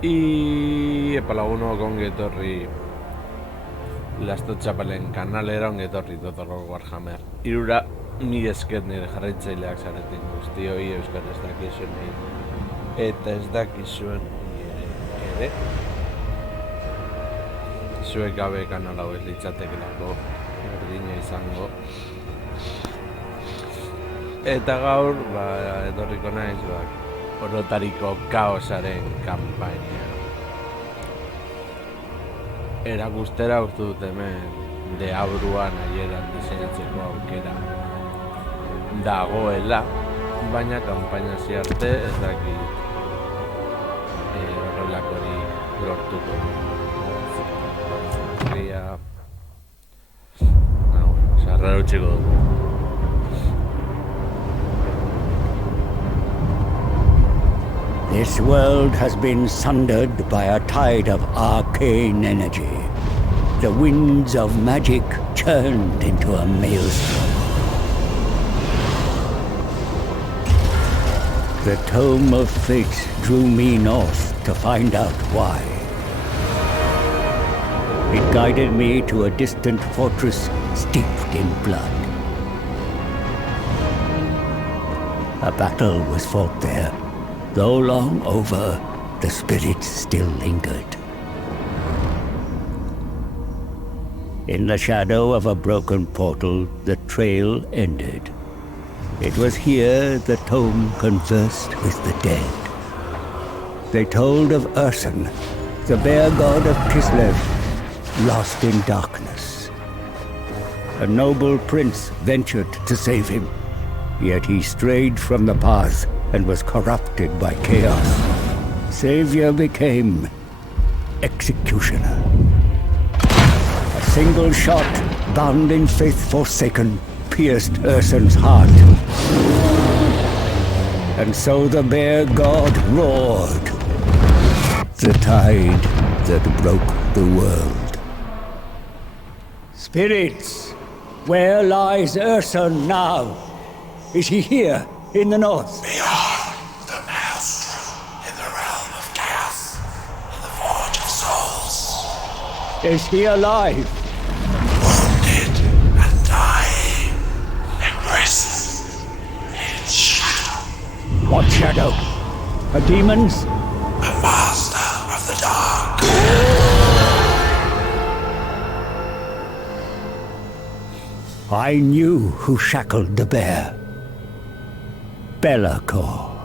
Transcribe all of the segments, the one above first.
Epa laguno ongetorri Lasto Txapelen kanalera ongetorri Total Warhammer Irura ni esket nire jarraitzaileak zaretin guztioi euskara ez dakizuen eta ez dakizuen ere zuek gabe kanal hau ez litzatekelako berdina izango eta gaur etorriko naiz orotariko kaosaren kanpaina erakustera urtu dut hemen deabruan aieran diseinatzeko aukera dagoela, baina kanpaina ziarte ez dakit horrelakori lortuko sarrera utxiko dut. This world has been sundered by a tide of arcane energy. The winds of magic churned into a maelstrom. The Tome of Fate drew me north to find out why. It guided me to a distant fortress steeped in blood. A battle was fought there. Though long over, the spirits still lingered. In the shadow of a broken portal, the trail ended. It was here the tome conversed with the dead. They told of Ursun, the bear god of Kislev, lost in darkness. A noble prince ventured to save him, yet he strayed from the path and was corrupted by chaos. Savior became executioner. A single shot, bound in faith forsaken, pierced Ursun's heart. And so the bear god roared. The tide that broke the world. Spirits, where lies Ursun now? Is he here in the north? Beyond the maelstrom, in the realm of chaos, in the forge of souls. Is he alive? Wounded and dying, imprisoned in shadow. What shadow? A demon's? A master of the dark. I knew who shackled the bear. Be'lakor.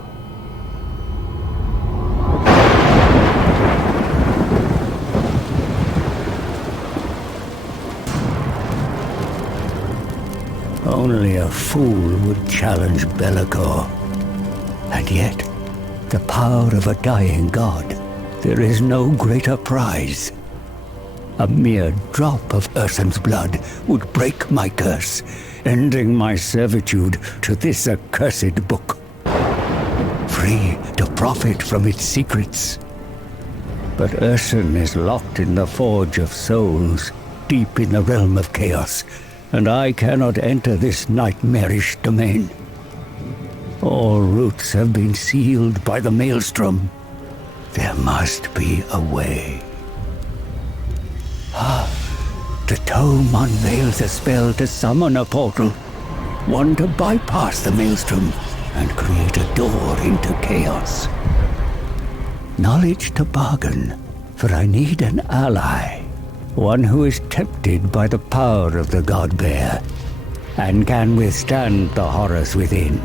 Only a fool would challenge Be'lakor. And yet, the power of a dying god, there is no greater prize. A mere drop of Ursun's blood would break my curse, ending my servitude to this accursed book. Free to profit from its secrets. But Ursun is locked in the Forge of Souls, deep in the realm of chaos, and I cannot enter this nightmarish domain. All routes have been sealed by the Maelstrom. There must be a way. The tome unveils a spell to summon a portal. One to bypass the Maelstrom and create a door into chaos. Knowledge to bargain, for I need an ally. One who is tempted by the power of the God Bear and can withstand the horrors within.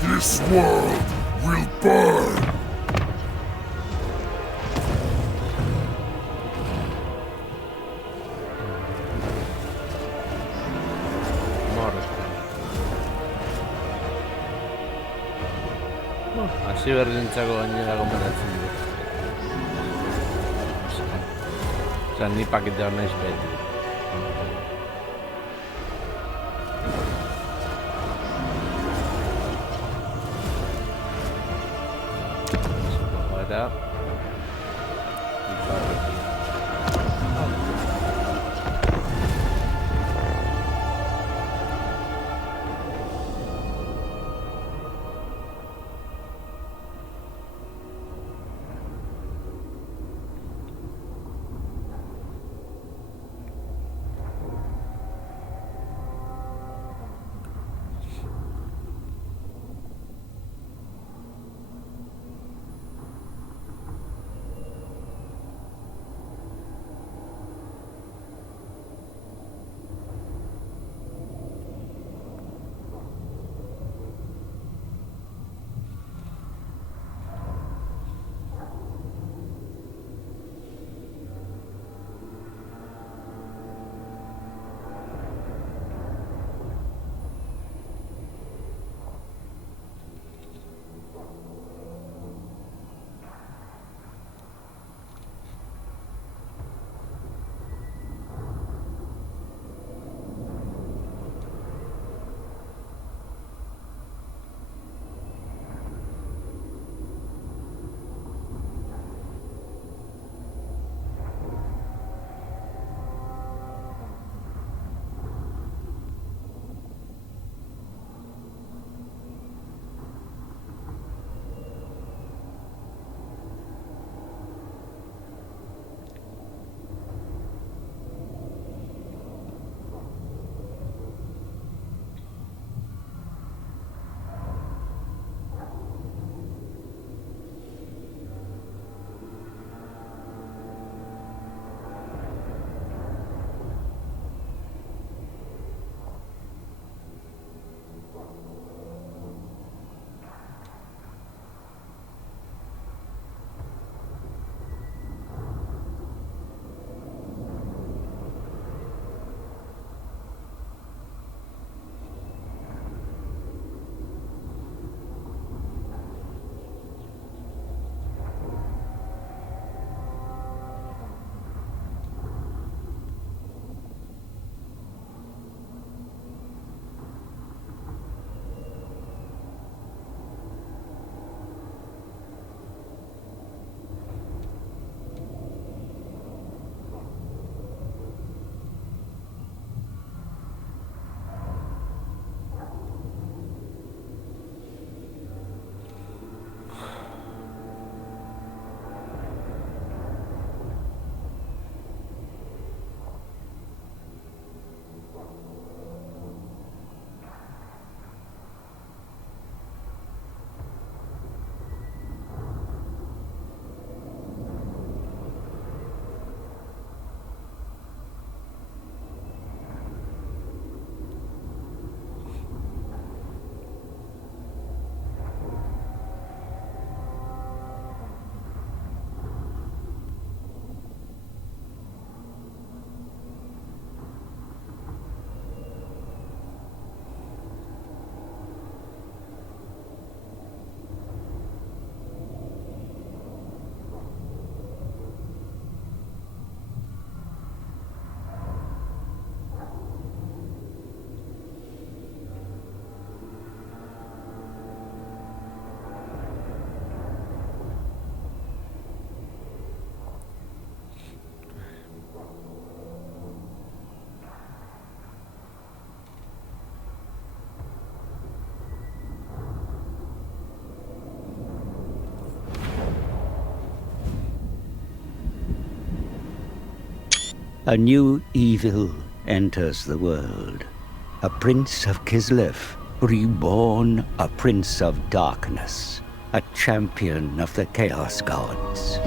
This world will burn. Hasi berdintzako gainera gomendatzen du. Osea, ni paketea naiz beti. A new evil enters the world. A prince of Kislev, reborn a prince of darkness. A champion of the Chaos Gods.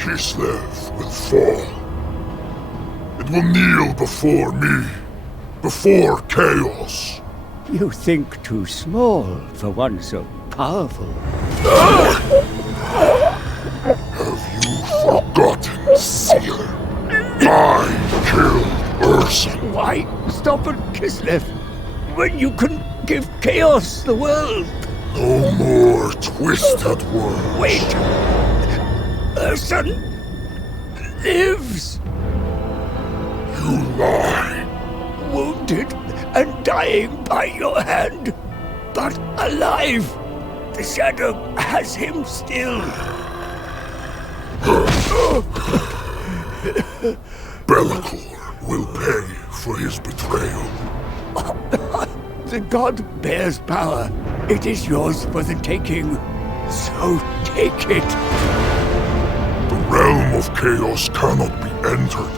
Kislev will fall. It will kneel before me, before Chaos. You think too small for one so powerful. Have you forgotten, Seer? I killed Urson. Why stop at Kislev when you can give Chaos the world? No more twisted words. Wait! Urson lives! You lie. Wounded and dying by your hand, but alive! The Shadow has him still. Be'lakor will pay for his betrayal. The god bears power. It is yours for the taking. So take it. The realm of Chaos cannot be entered.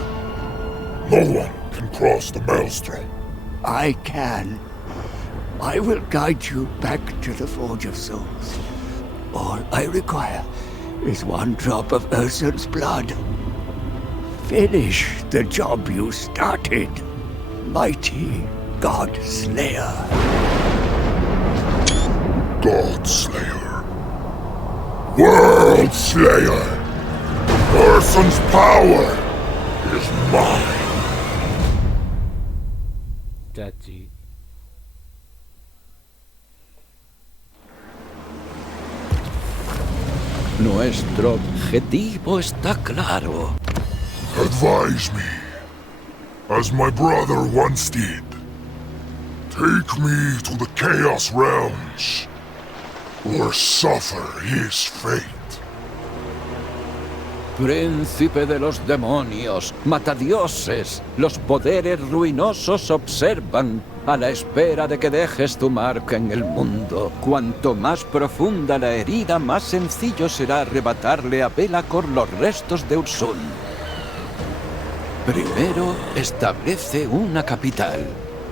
No one can cross the Maelstrom. I can. I will guide you back to the Forge of Souls. All I require is one drop of Urson's blood. Finish the job you started, mighty God Slayer. God Slayer. World Slayer. Urson's power is mine. Chachi. Nuestro objetivo está claro. Advise me, as my brother once did. Take me to the Chaos Realms, or suffer his fate. Príncipe de los demonios, matadioses, los poderes ruinosos observan, a la espera de que dejes tu marca en el mundo. Cuanto más profunda la herida, más sencillo será arrebatarle a Be'lakor los restos de Ursun. Primero, establece una capital.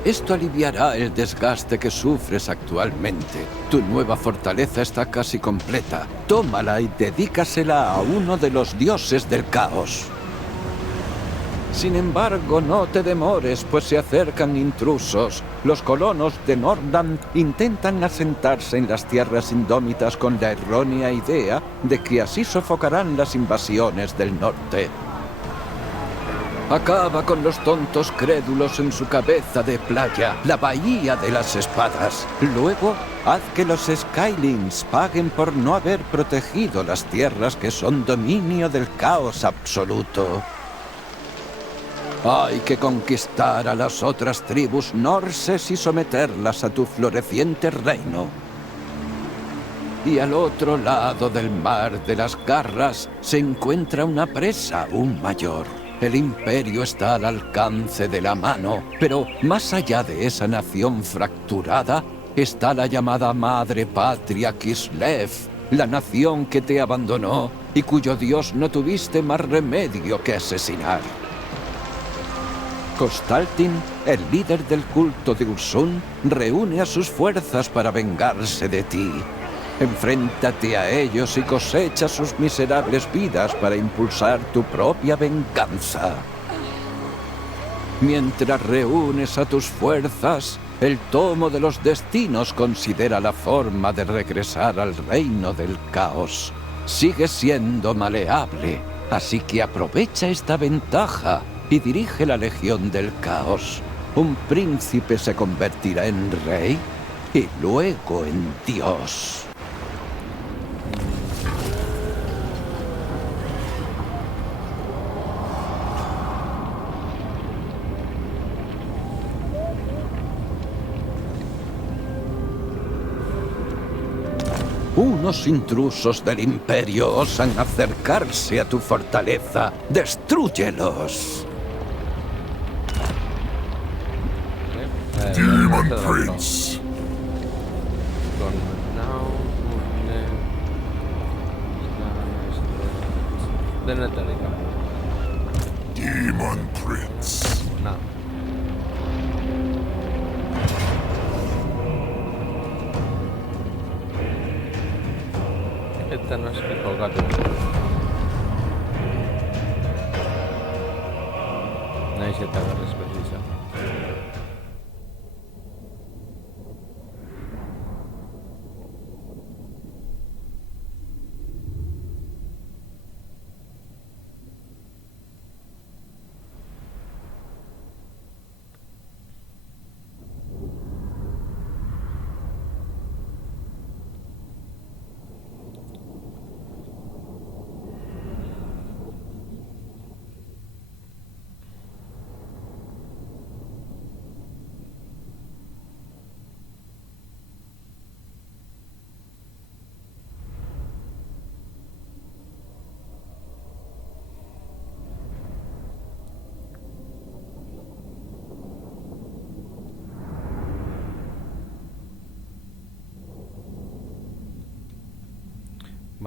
Esto aliviará el desgaste que sufres actualmente. Tu nueva fortaleza está casi completa. Tómala y dedícasela a uno de los dioses del caos. Sin embargo, no te demores, pues se acercan intrusos. Los colonos de Nordland intentan asentarse en las tierras indómitas con la errónea idea de que así sofocarán las invasiones del norte. Acaba con los tontos crédulos en su cabeza de playa, la bahía de las espadas. Luego, haz que los Skylings paguen por no haber protegido las tierras que son dominio del caos absoluto. Hay que conquistar a las otras tribus norses y someterlas a tu floreciente reino. Y al otro lado del mar de las garras se encuentra una presa aún mayor. El imperio está al alcance de la mano, pero más allá de esa nación fracturada está la llamada Madre Patria Kislev, la nación que te abandonó y cuyo dios no tuviste más remedio que asesinar. Kostaltin, el líder del culto de Ursun, reúne a sus fuerzas para vengarse de ti. Enfréntate a ellos y cosecha sus miserables vidas para impulsar tu propia venganza. Mientras reúnes a tus fuerzas, el tomo de los destinos considera la forma de regresar al reino del caos. Sigue siendo maleable, así que aprovecha esta ventaja y dirige la Legión del Caos. Un príncipe se convertirá en rey y luego en dios. Unos intrusos del Imperio osan acercarse a tu fortaleza. ¡Destrúyelos! Demon Prince. Denetarik kanpo. Demon Prince. Ona. Eta noski jokatu. Naiz eta berrez izan.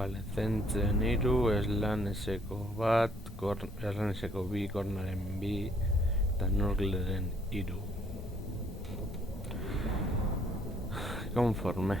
Bale, zentzen 3, eslaneseko 1, eslaneseko 2, kornaren 2, eta norgleren 3. Konforme.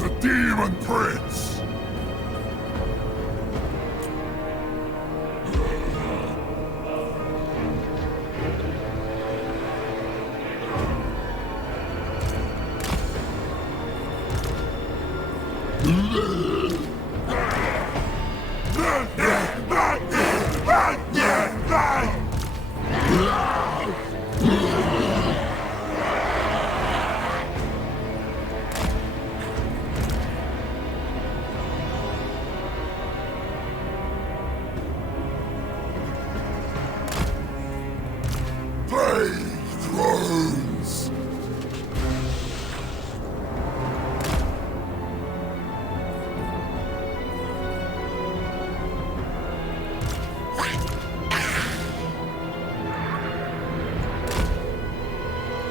The Demon Prince! Thrones!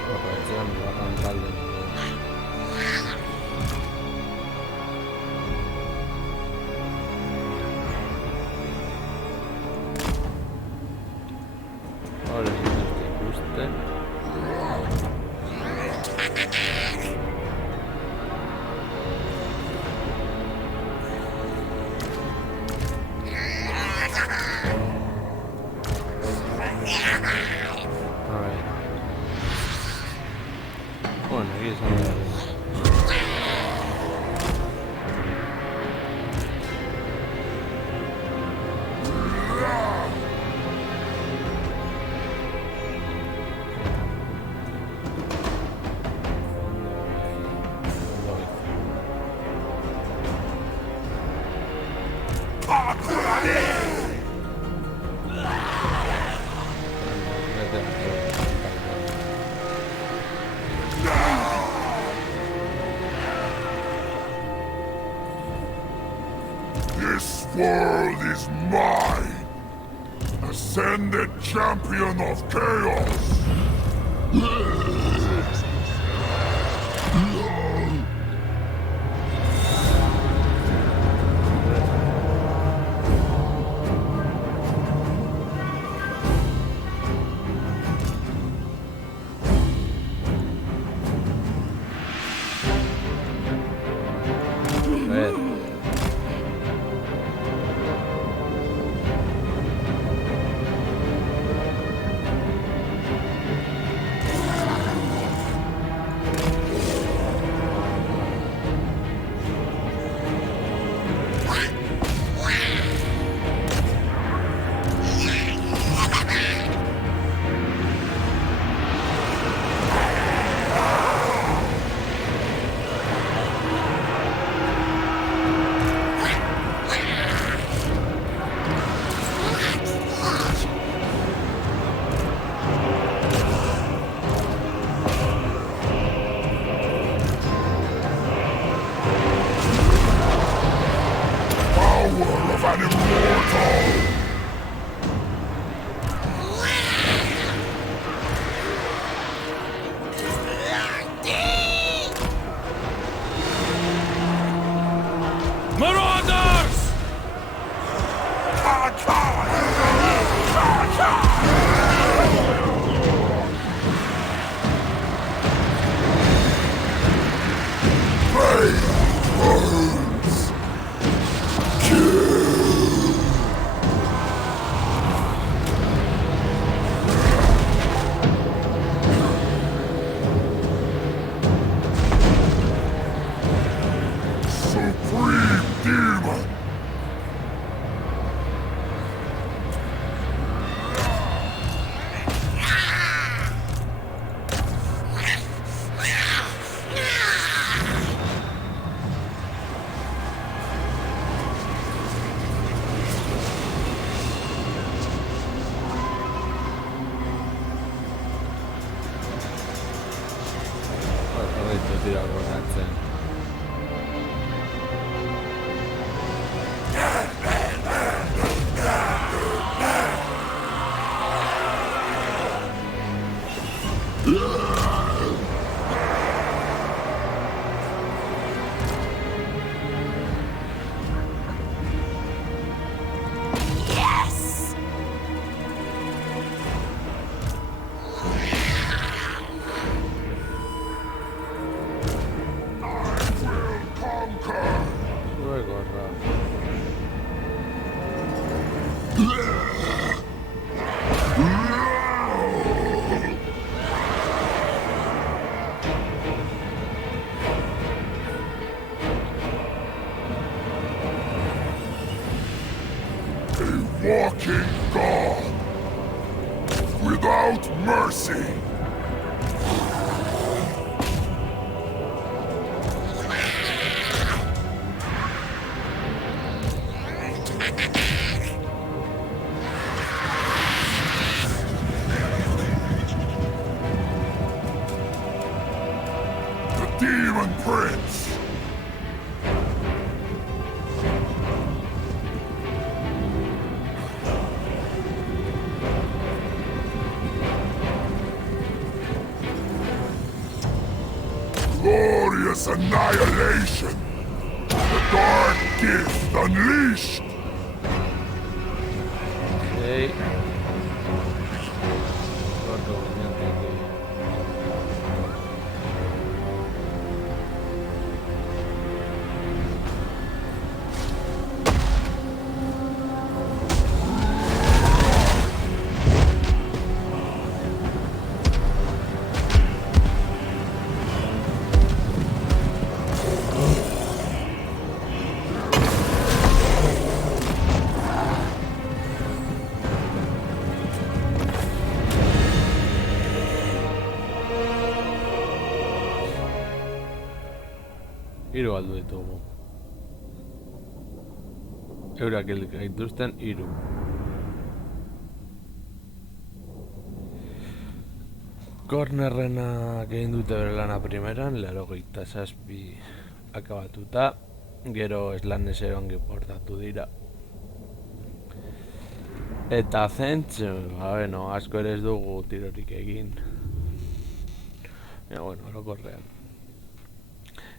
Horretzean barran talde. Hore zituzte ikusten. Alright. Bueno, aquí izan da. This world is mine! Ascended Champion of Chaos! A ver. Marauders! Supreme Demon! Horreitu tira goratzen. Zure gorra. Walking God! Without mercy! The Demon Prince! Glorious annihilation! The dark gift unleashed! Ei. Gordo giganteekin. Hiru galdu ditugu. Eurak hil gaituzten hiru. Cornerrenak egin dute bere lana primeran, 87 akabatuta, gero Slaneser ongi portatu dira. Eta Zench, bueno, asko ere ez dugu tirorik egin. Ja, bueno, orokorrean.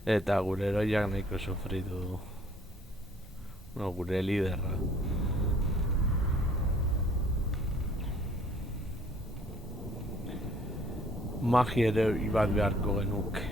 Eta gure heroiak nahiko sufritu du. No, gure liderra. Magia ere bat beharko genuke.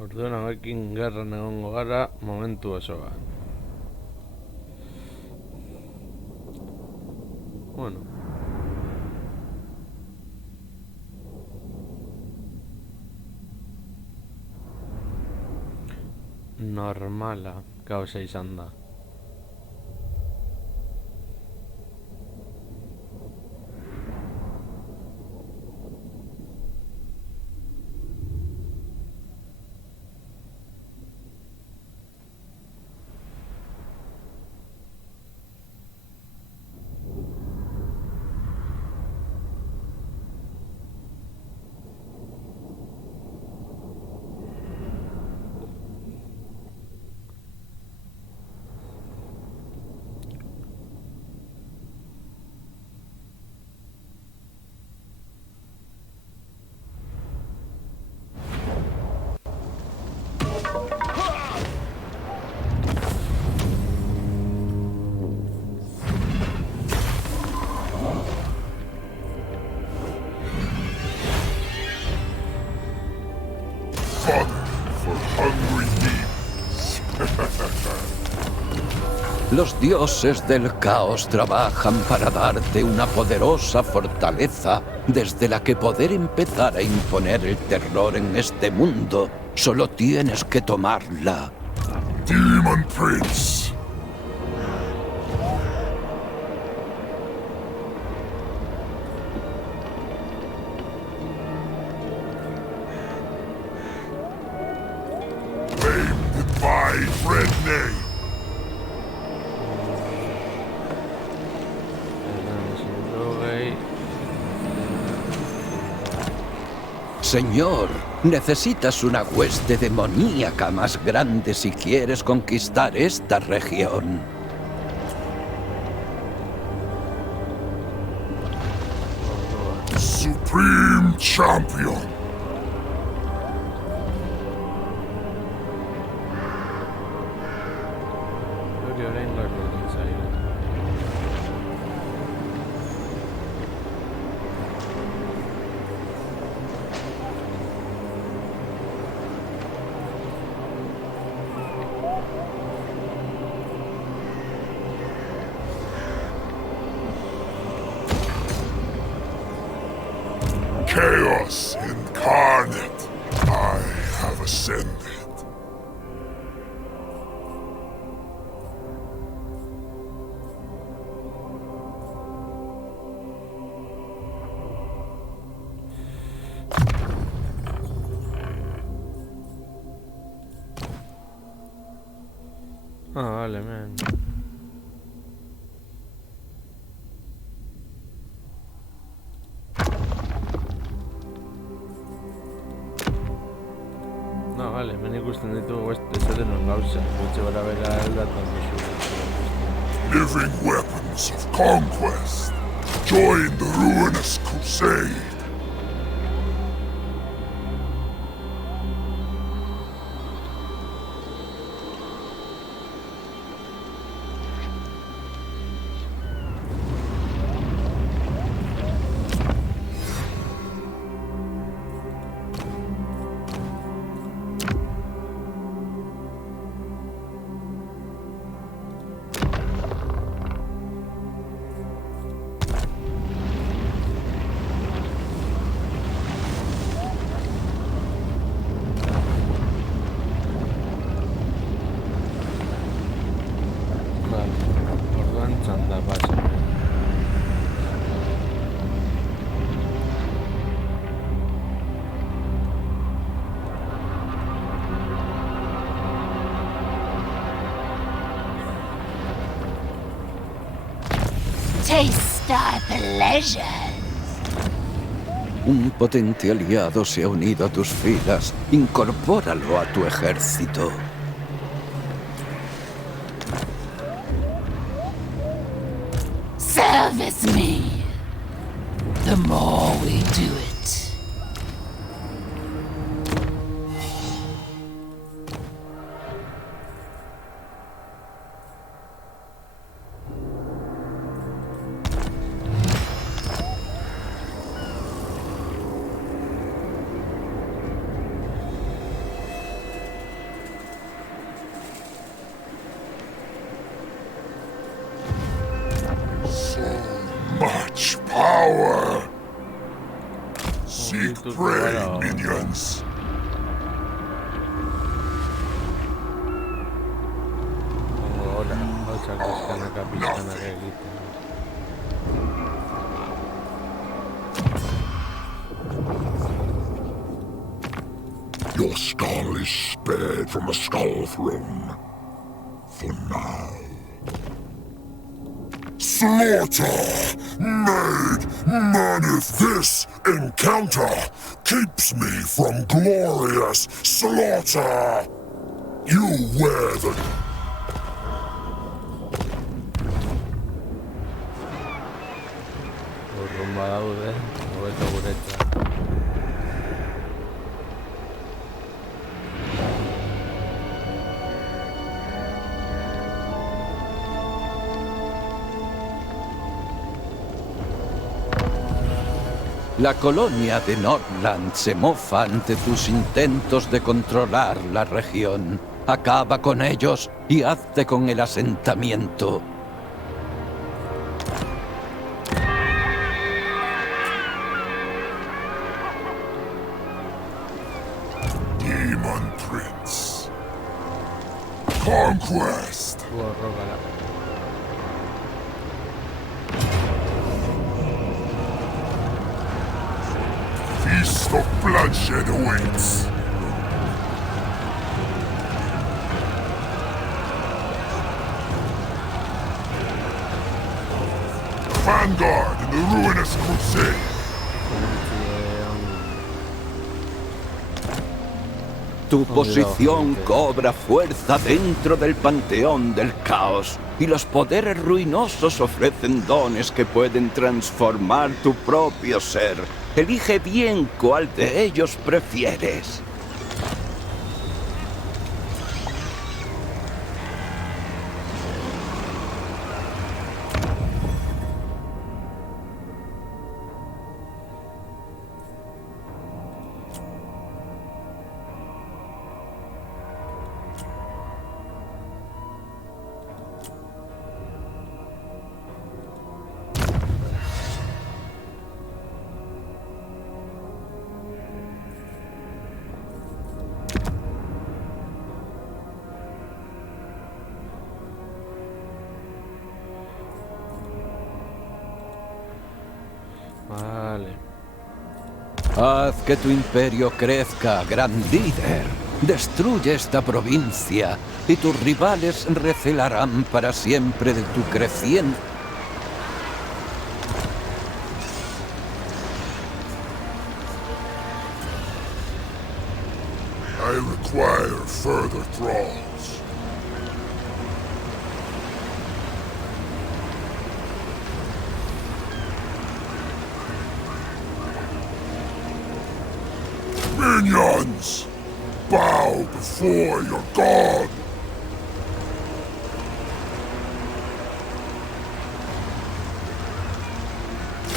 Orduan hauekin gerran egongo gara momentu osoan. Bueno. Normala gauza izan da. Los dioses del caos trabajan para darte una poderosa fortaleza desde la que poder empezar a imponer el terror en este mundo. Solo tienes que tomarla. Demon Prince. Named by red name. Señor, necesitas una hueste demoníaca más grande si quieres conquistar esta región. Supreme Champion. Chaos incarnate, I have ascended. Ah, vale, man. No, vale, hemen ikusten ditugu esaten on gauza, gutxe bara bera eldatan duzu. Living weapons of conquest. Join the ruinous crusade. Orduan txanda pasa. Taste our pleasure. Un potente aliado se ha unido a tus filas. Incorpóralo a tu ejército. Service me. The more we do it. Seek tú prey, claro. minions. Hola, hausak pizkanaka pizkanaka egiten. Your skull is spared from a skull throne. For now. Slaughter! Made man if this encounter keeps me from glorious slaughter! You wear the Urrumba daude, hobeto guretzat. La colonia de Nordland se mofa ante tus intentos de controlar la región. Acaba con ellos y hazte con el asentamiento. Demon Prince. Conquest! Borrócala. Feast of bloodshed awaits. Vanguard in the ruinous crusade. Tu posición gente. cobra fuerza dentro del panteón del caos, y los poderes ruinosos ofrecen dones que pueden transformar tu propio ser. Elige bien cuál de ellos prefieres. Vale. Haz que tu imperio crezca, gran líder. Destruye esta provincia y tus rivales recelarán para siempre de tu creciente. I require further thralls. Minions! Bow before your god!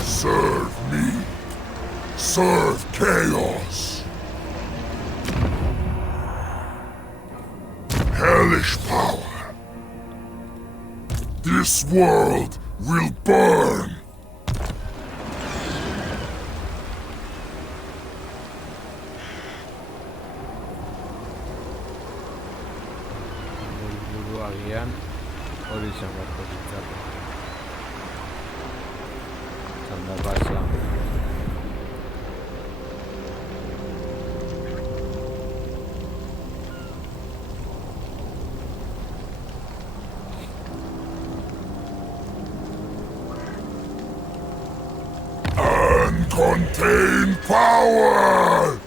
Serve me. Serve chaos. Hellish power. This world will burn. Helburu agian hori izan beharko litzake. Zanda pasa. Uncontained power!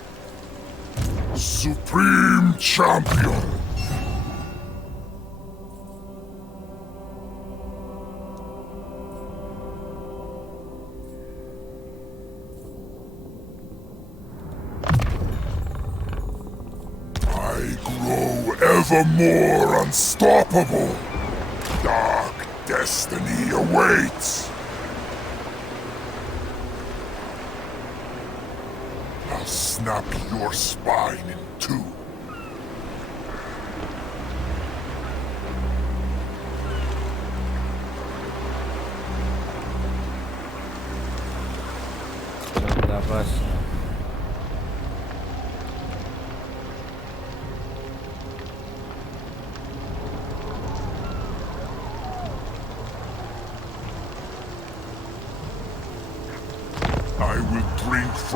Supreme champion! I grow ever more unstoppable! Dark destiny awaits! I'll snap your spine in two. Zanda pasa.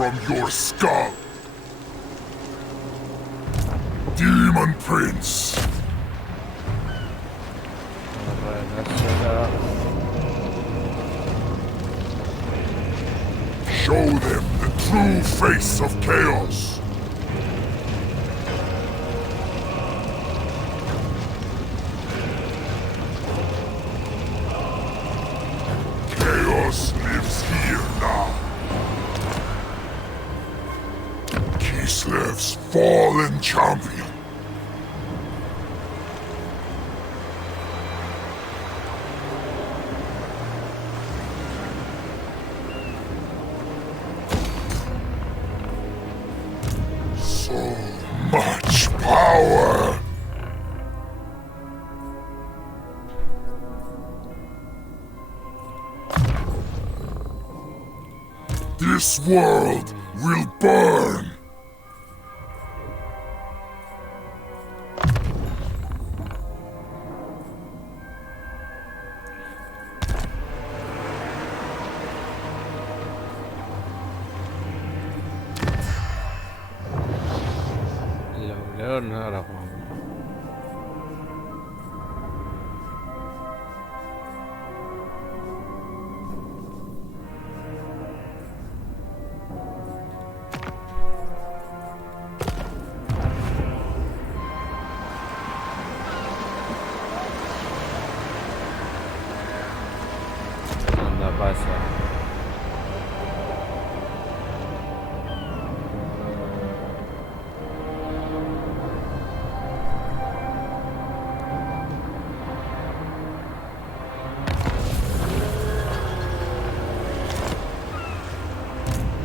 from your skull. Demon Prince. Show them the true face of chaos. Chaos lives here now. Kislev's fallen champion. So much power! This world will burn! León Aragón. Anda, pasa.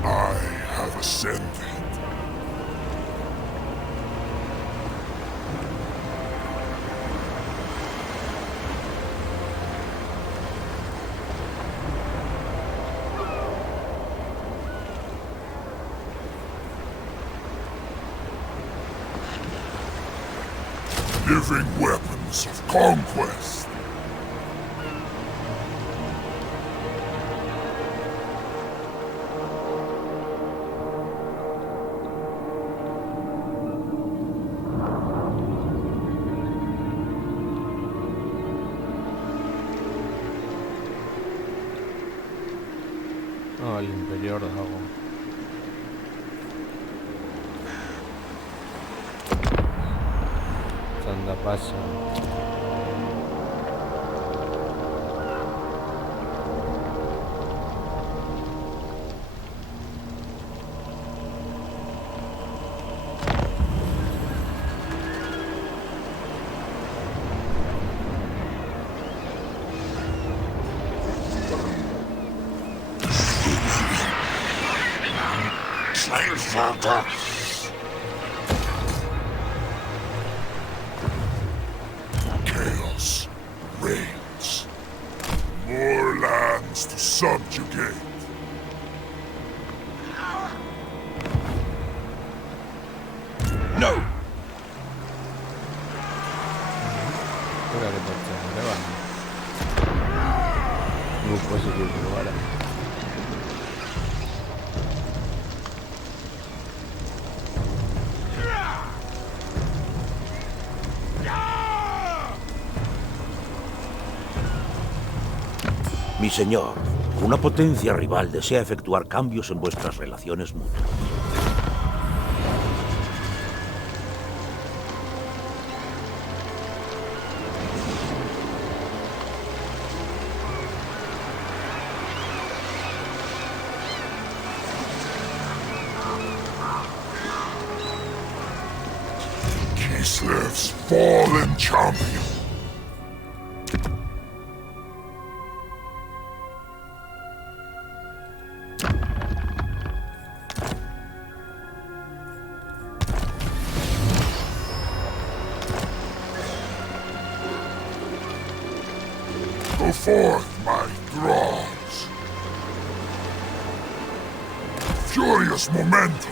I have ascended. Living weapons of conquest. No, el Imperior Dragon. Anda, pasa. Chaos reigns. More lands to subjugate. No. Ora che possiamo levare. Non posso dirlo, guarda. Mi señor, una potencia rival desea efectuar cambios en vuestras relaciones mutuas. Kislev's fallen champion. Go forth, my thralls. Furious momentum.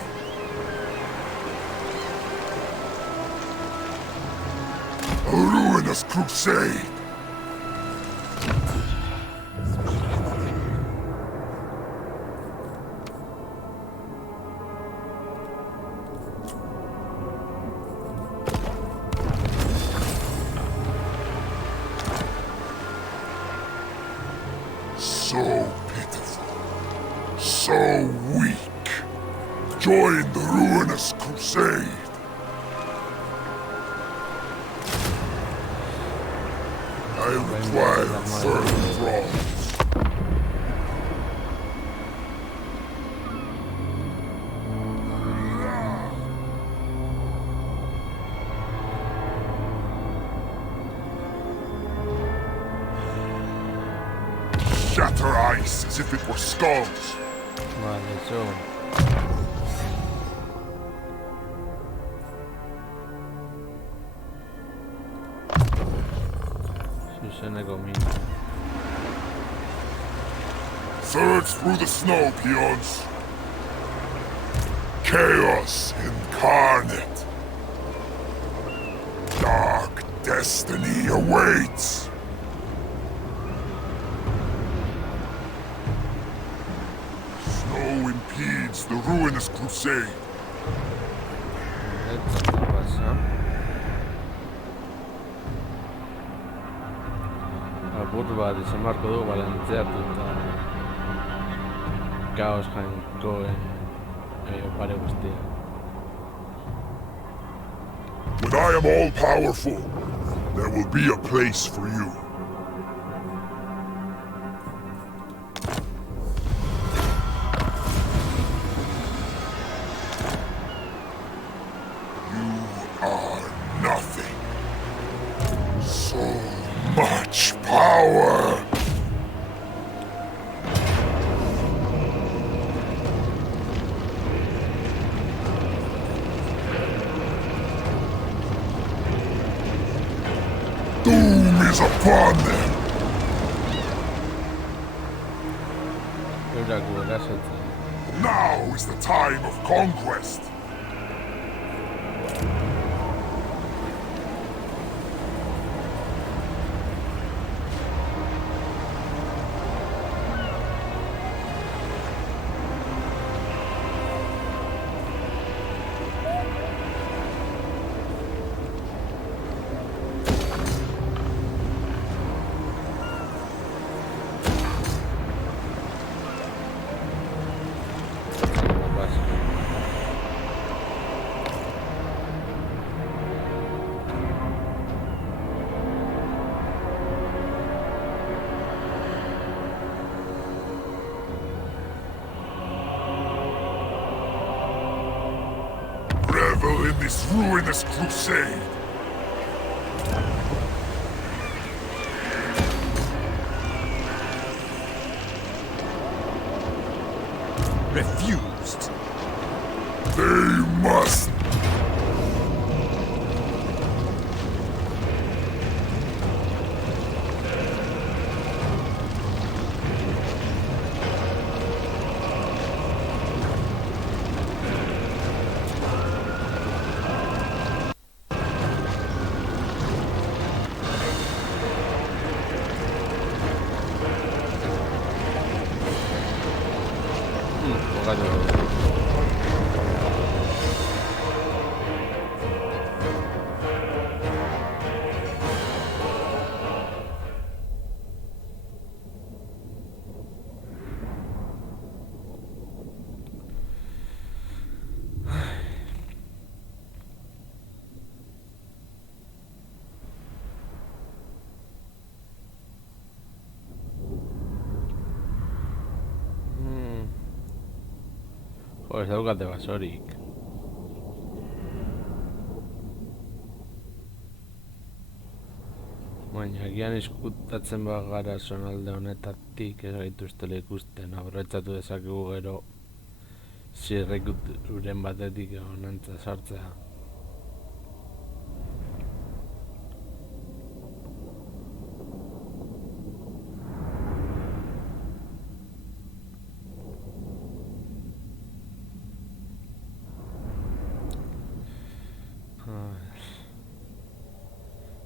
A ruinous crusade. Join the ruinous crusade. I require further thralls. Shatter ice as if it were skulls. Vale, eso. Susanego mina. Surge through the snow, peons. Chaos incarnate. Dark destiny awaits. Snow impedes the ruinous crusade. Esto no pasa. Apur bat izan beharko du balantzeatu eta kaos jainkoen pare guztia. When I am all powerful, there will be a place for you. You are nothing. So much power. Doom is upon them. Eurak erasotzen. Now is the time of conquest. No pasa. Revel in this ruinous crusade. Refused. They must. Jokatu. Jo, ez daukate basorik. Baina agian izkutatzen bagara zonalde honetatik ez gaituztela ikusten, aprobetxatu dezakegu gero zirrikuturen batetik honantza sartzea.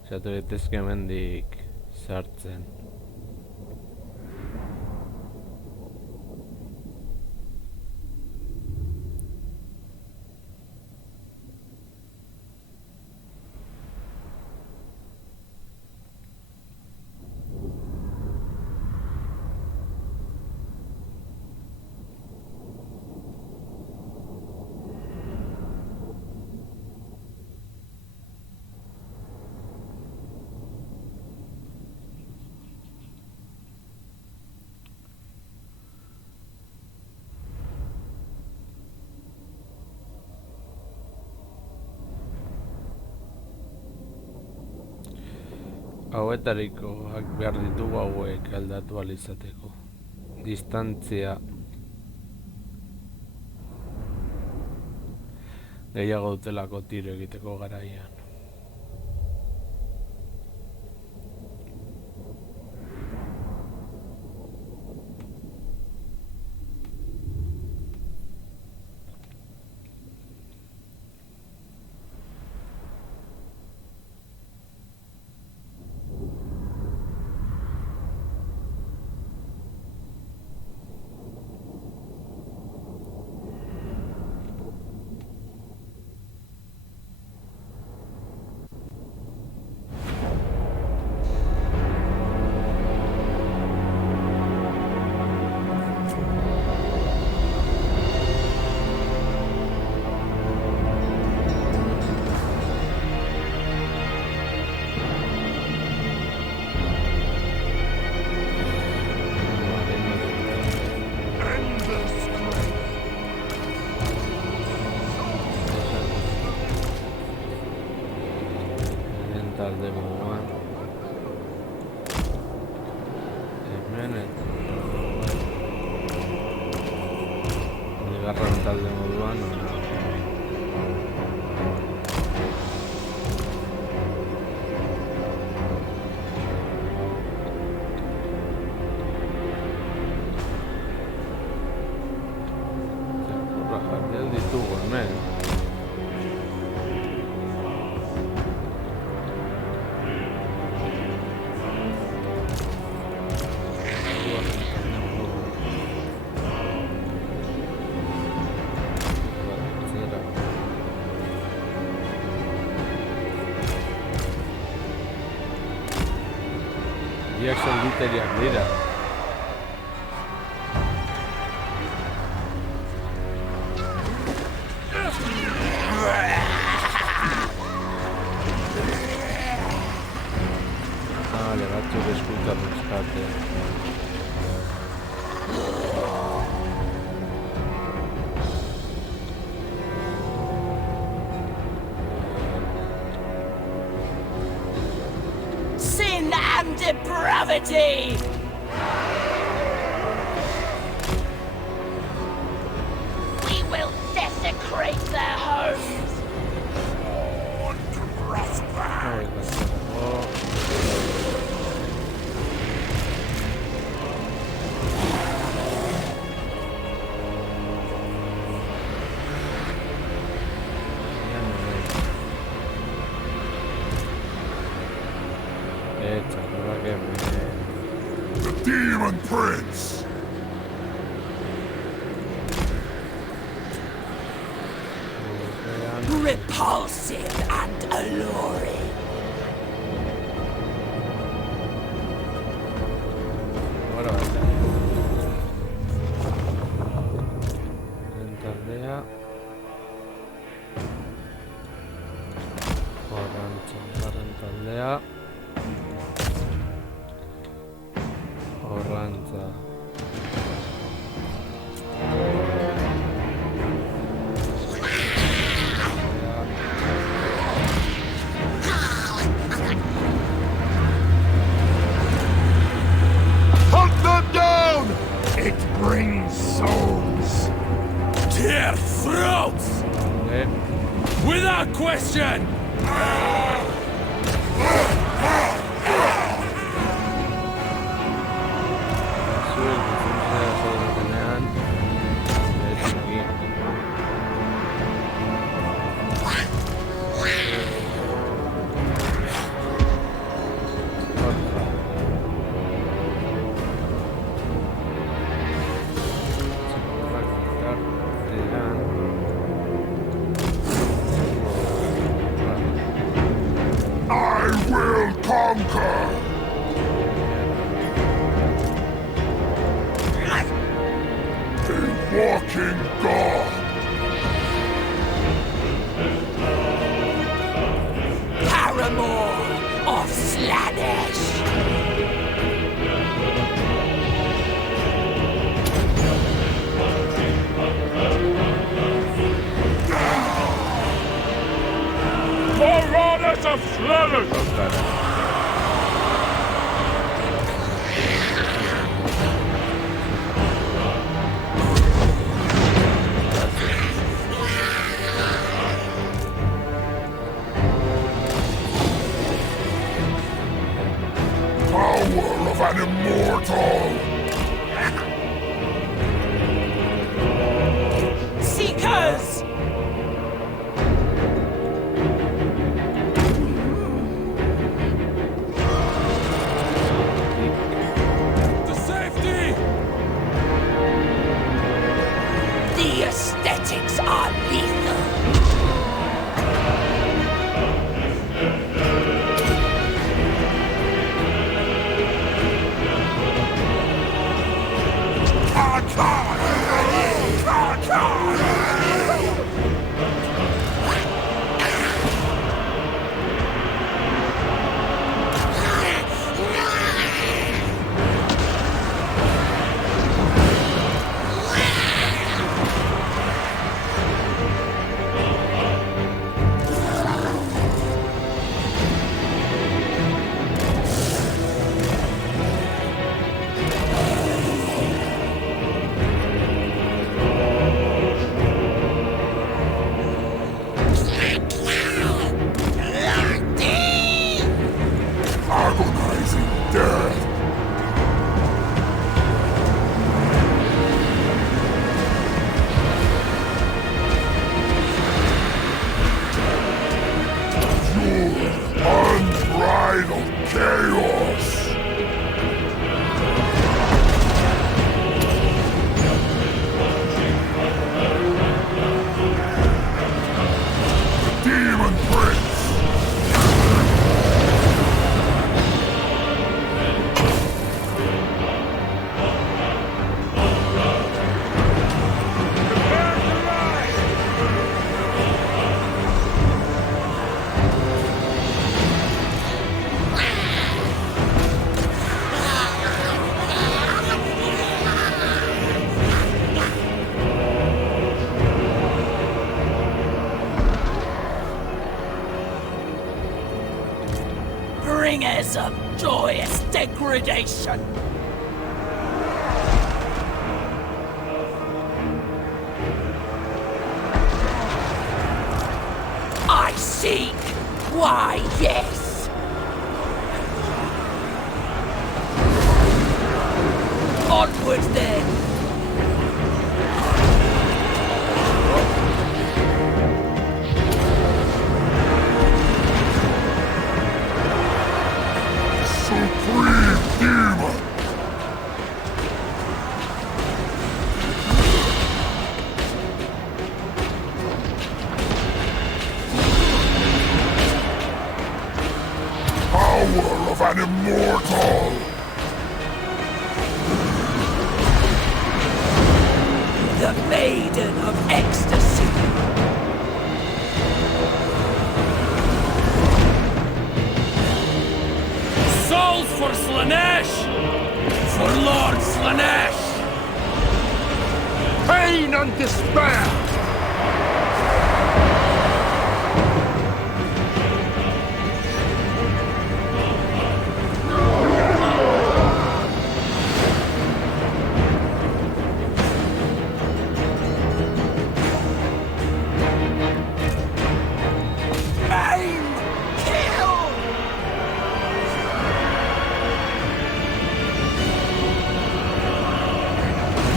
Zatu daitezke hemendik sartzen. Hauetarikoak behar ditugu hauek aldatu ahal izateko. Distantzia gehiago dutelako tiro egiteko garaian. Talde moduan hemen bigarren talde moduan jarri ditugu hemen. Biak solditeriak dira. Vale, batzuk eskuta rescate. Sin and depravity! We will desecrate their homes! The Demon Prince! Repulsive and alluring. Ahora taldea Horrantza taldea Horrantza Hunt them down! It brings souls! Tear throats! Without question! I will conquer! A walking god! Paramore of Slaanesh! Marauders of Slaanesh! mortal! Seekers! To safety! The aesthetics are lethal. Agonizing death! Unbridled chaos! Demon Prince! Bringers of joyous degradation. I seek. Why, yes. Onward then. Supreme Demon! Power of an immortal! The Maiden of Ecstasy. Souls for Slanesh! For Lord Slanesh! Pain and despair! Aim! Kill!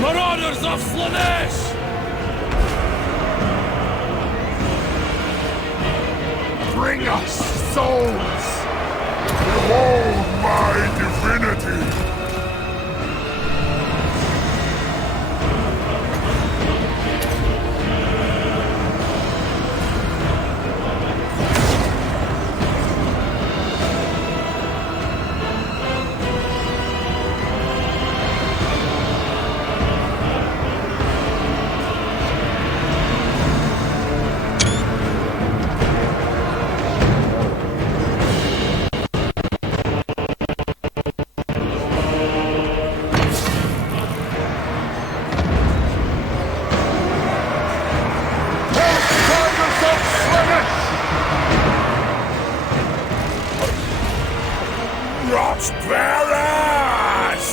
Marauders of Slanesh! Bring us souls! Behold my divinity! Rot bearers!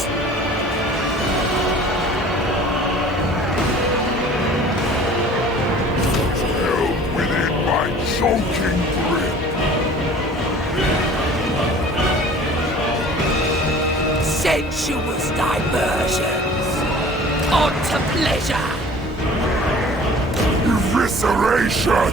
Held within my choking grip. Sentient sensuous diversions. On to pleasure. Evisceration!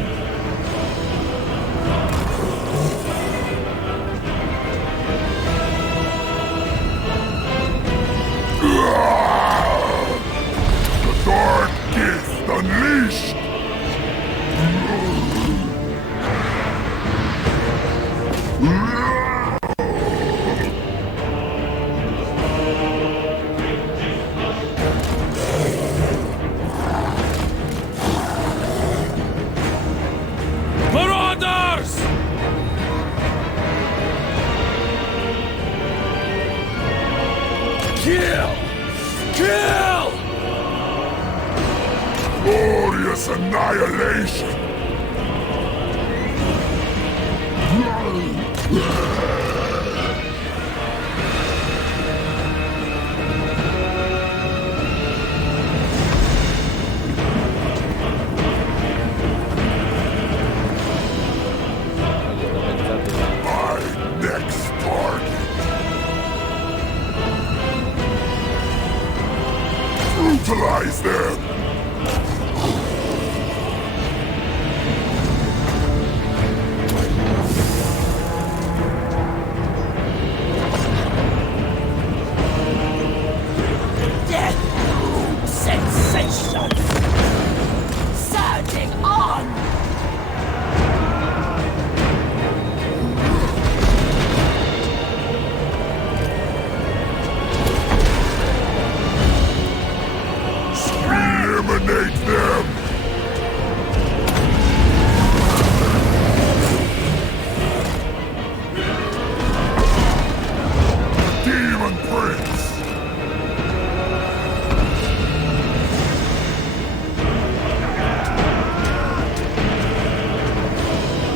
The dark gift unleashed! Marauders! Kill! Kill! Glorious annihilation! My next target! Brutalize them! Death sensation. Surging on. Eliminate them! Demon Prince!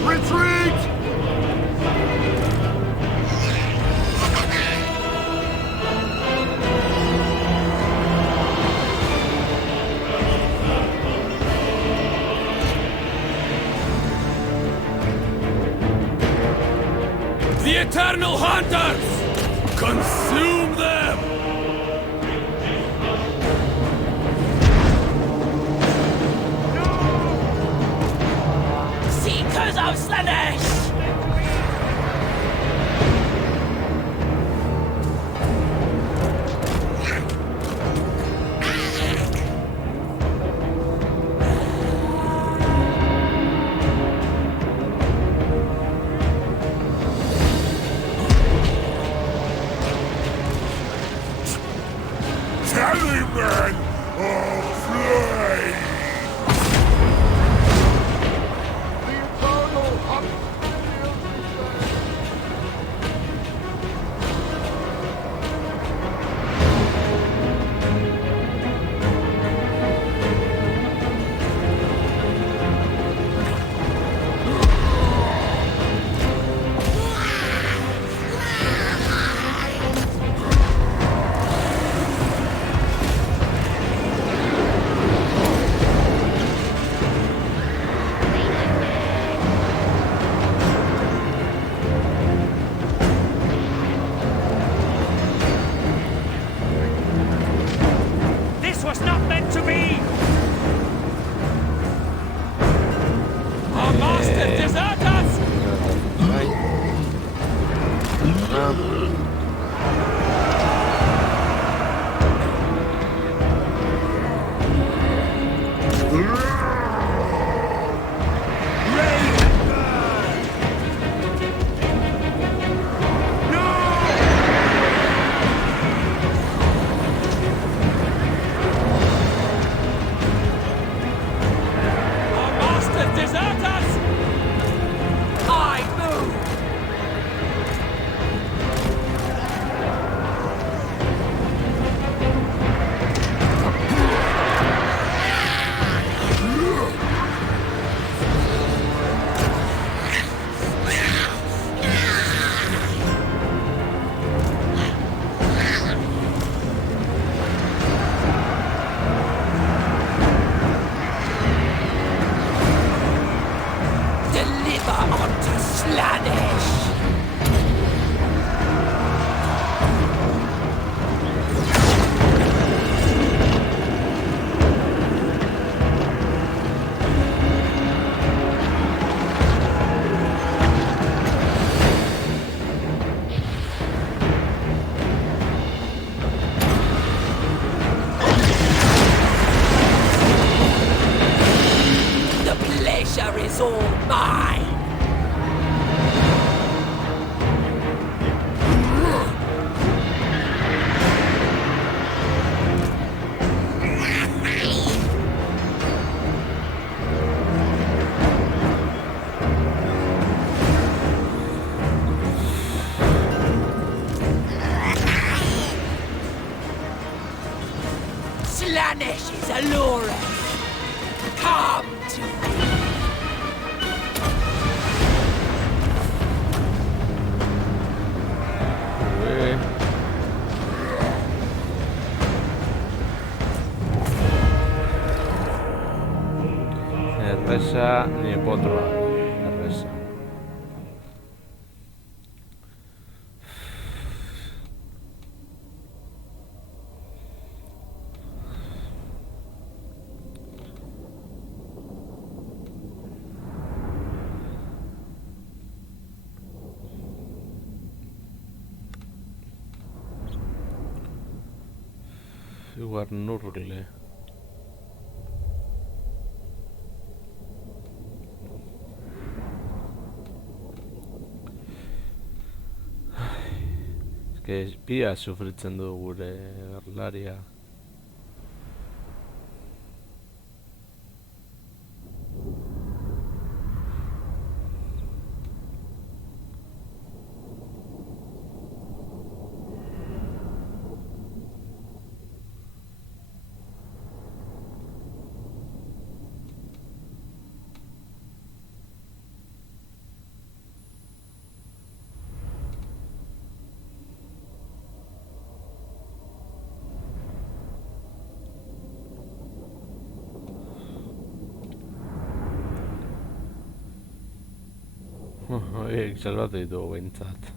Retreat! The Eternal Hunters! Consume them! Seekers of Slanesh. Tallyman of flame! This was not meant to be! Our master desert us! Our master desert us! I move. Deliver unto Slanesh. is all mine! Slaanesh is Allura! Come to me! Uy. Erresa ni potroa. Erresa. Igual nurle. Pia sufritzen du gure gerlaria. Horiek salbatu ditugu behintzat.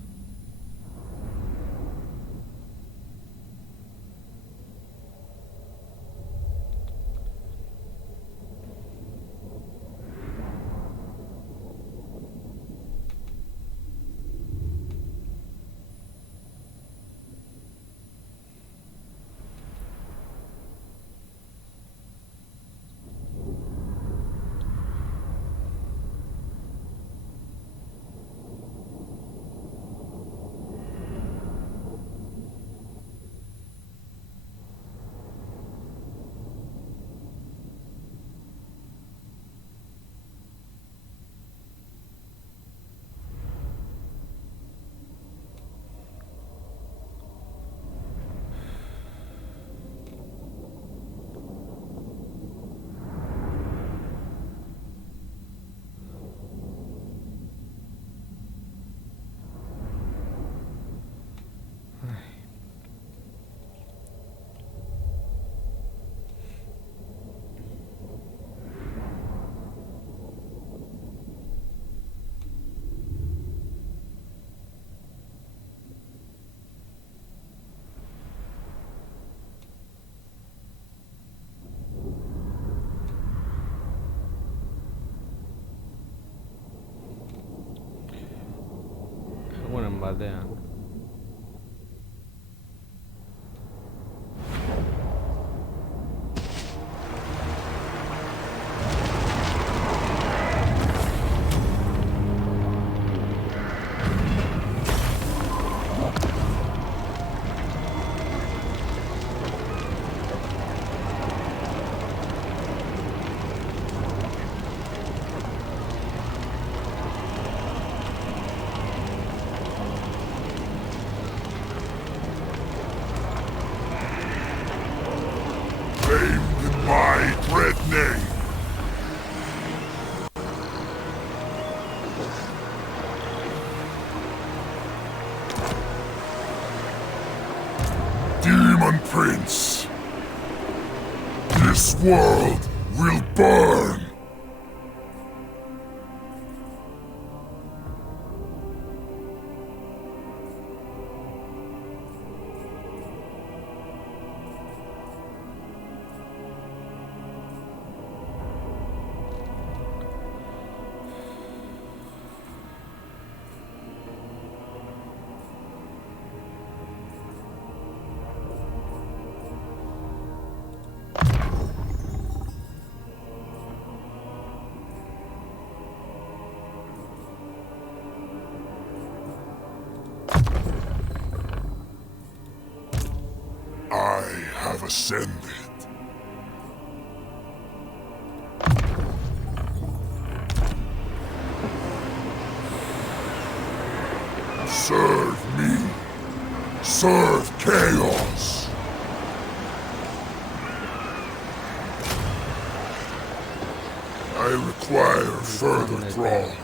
Egunen batean. Named in my dread name. Demon Prince. This world will burn. ascended. Serve me. Serve chaos. I require further thrones.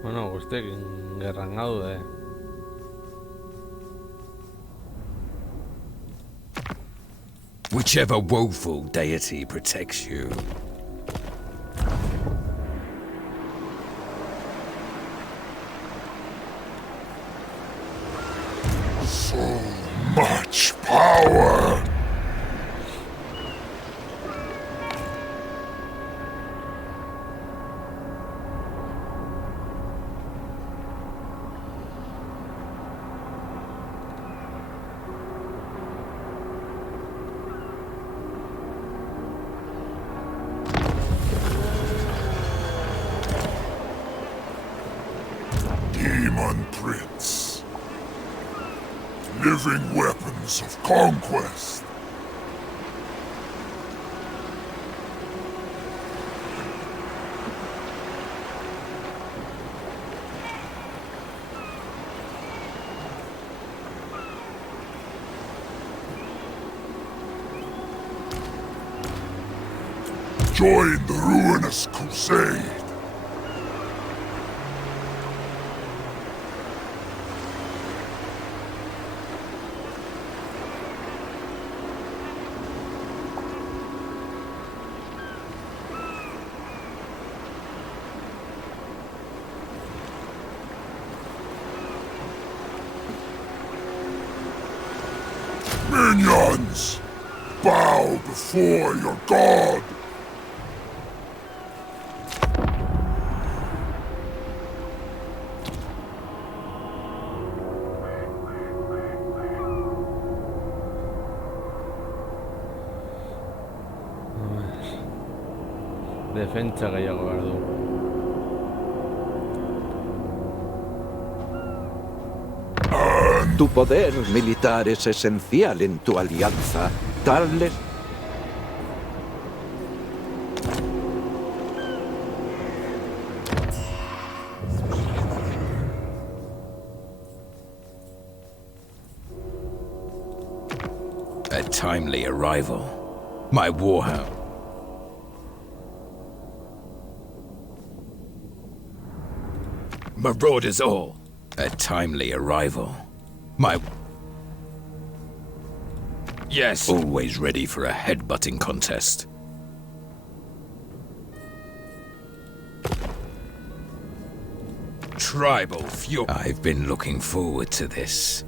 Bueno, guztiek gerran gaude. Whichever woeful deity protects you. So much power! Demon Prince. Living weapons of conquest. Join the ruinous crusade. Minions! Bow before your god! Defentsa gehiago behar du. Tu poder militar es esencial en tu alianza. Darles... A timely arrival. My warhound. Marauders all. A timely arrival. My... Yes. Always ready for a headbutting contest. Tribal fury. I've been looking forward to this.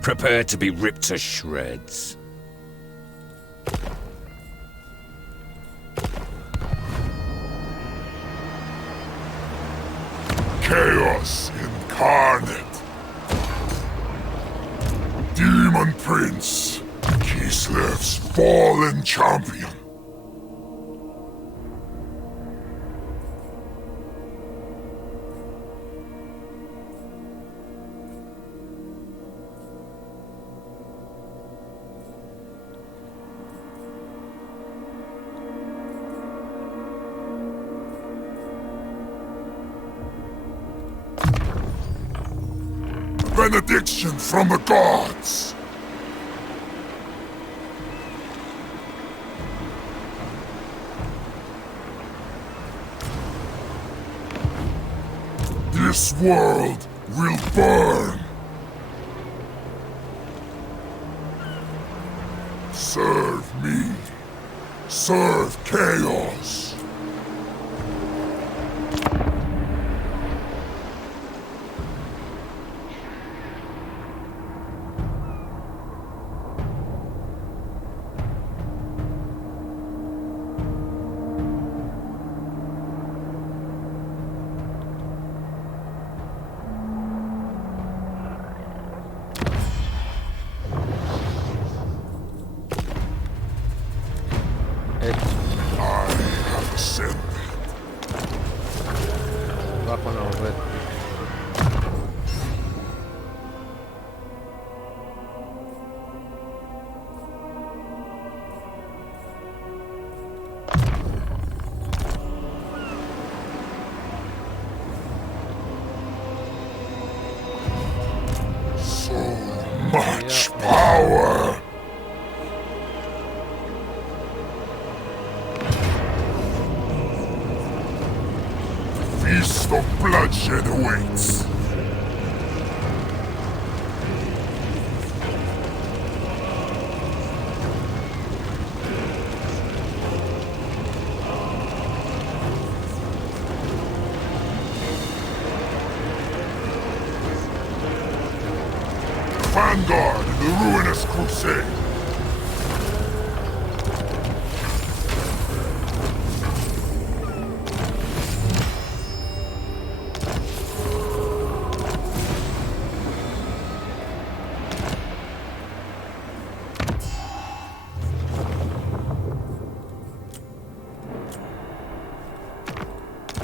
Prepare to be ripped to shreds. Chaos incarnate. Demon Prince. Kislev's fallen champion. Benediction from the gods! This world will burn! Serve me. Serve chaos. I have ascended. Bajo una red. So much power! Feast of bloodshed awaits. Vanguard in the ruinous crusade.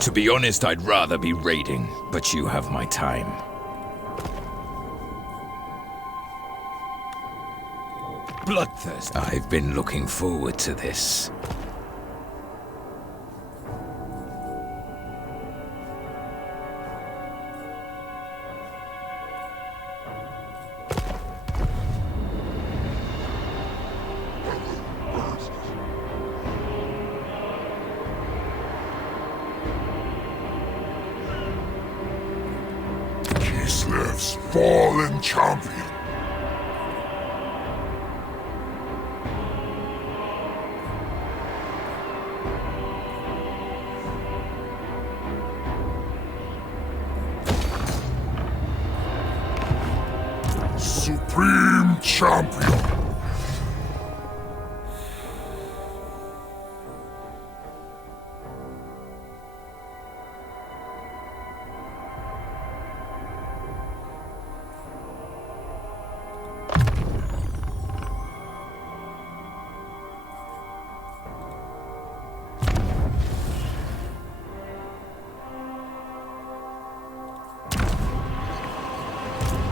To be honest, I'd rather be raiding, but you have my time. Bloodthirst. I've been looking forward to this. Kislev's fallen champion. Supreme champion.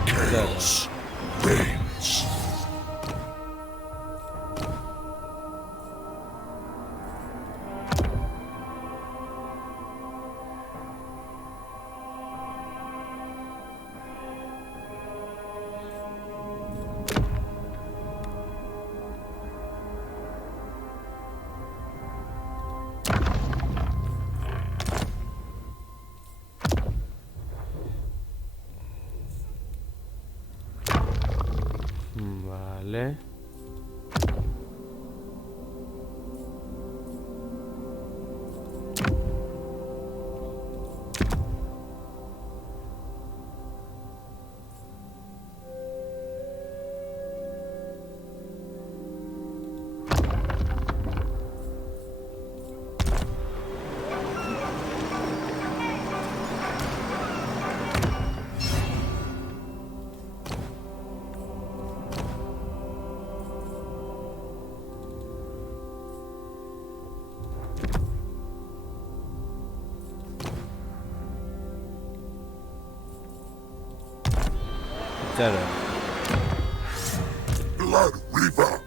Chaos reigns. Vale. Claro. Blood Reaper.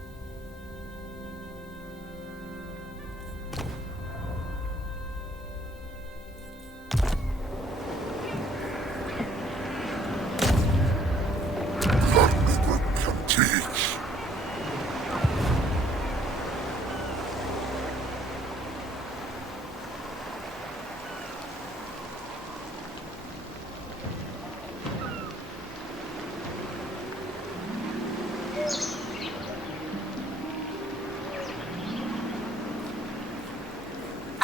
Blood Reaper can teach.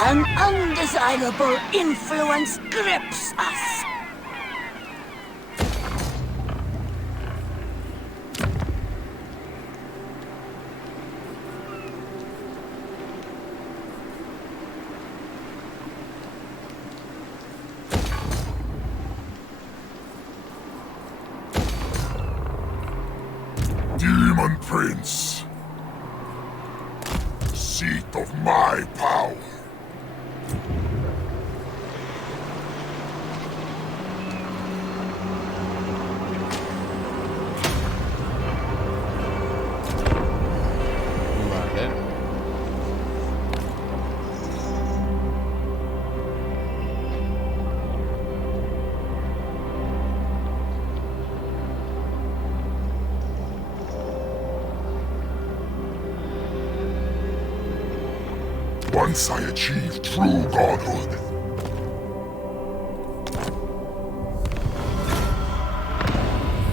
An undesirable influence grips us. Demon Prince. seat of my power. Vale. Once I achieve true godhood,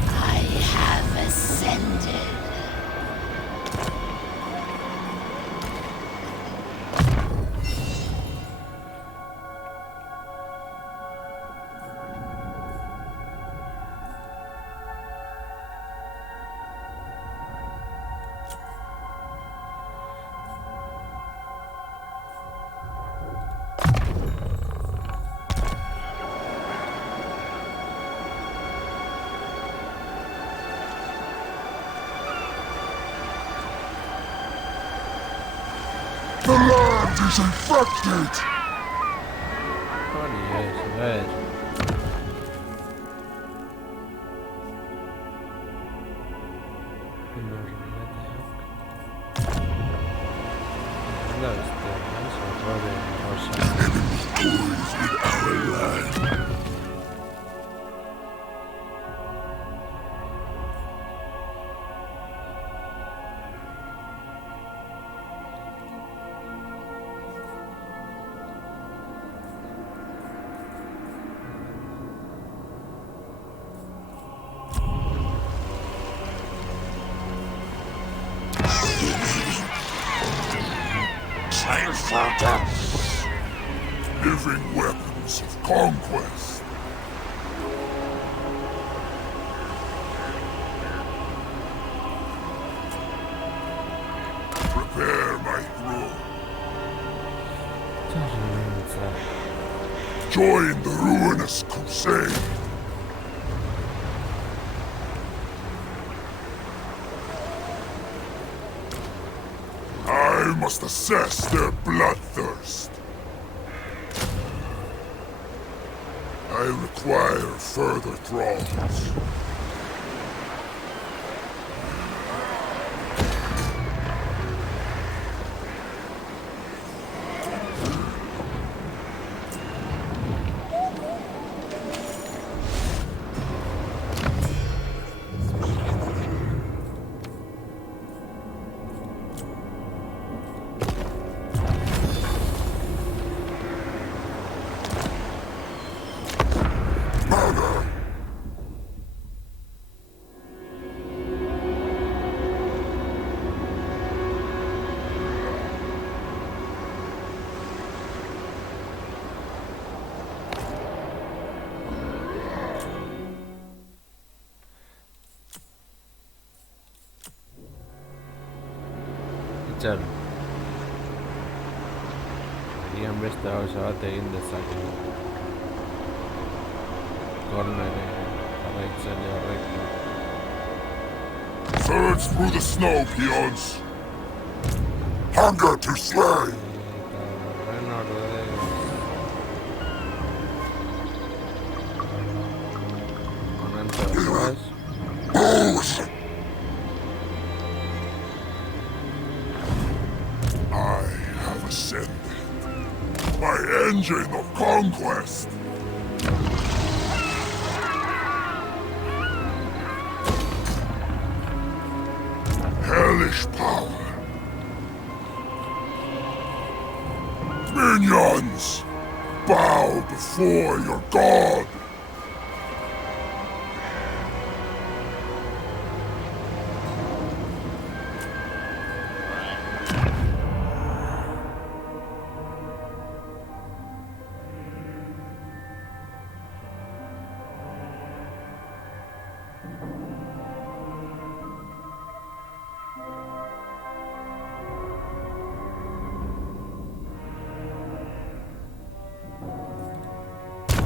I have ascended. the land is infected! Joder, a ver. La bestia, eso, Toys with our land. Time for death. Living weapons of conquest. Prepare my throne. Join the ruinous crusade. I must assess their bloodthirst. I require further thralls. Murder! Itxaron. Agian beste gauza bat egin dezakegu. Cornere jarraitzele horrekin. Surge through the snow, peons! Hunger to slay! Eta horren ordez... Honen zergoaz... Bows! I have ascended. My engine of conquest! Hellish power. Minions! Bow before your god!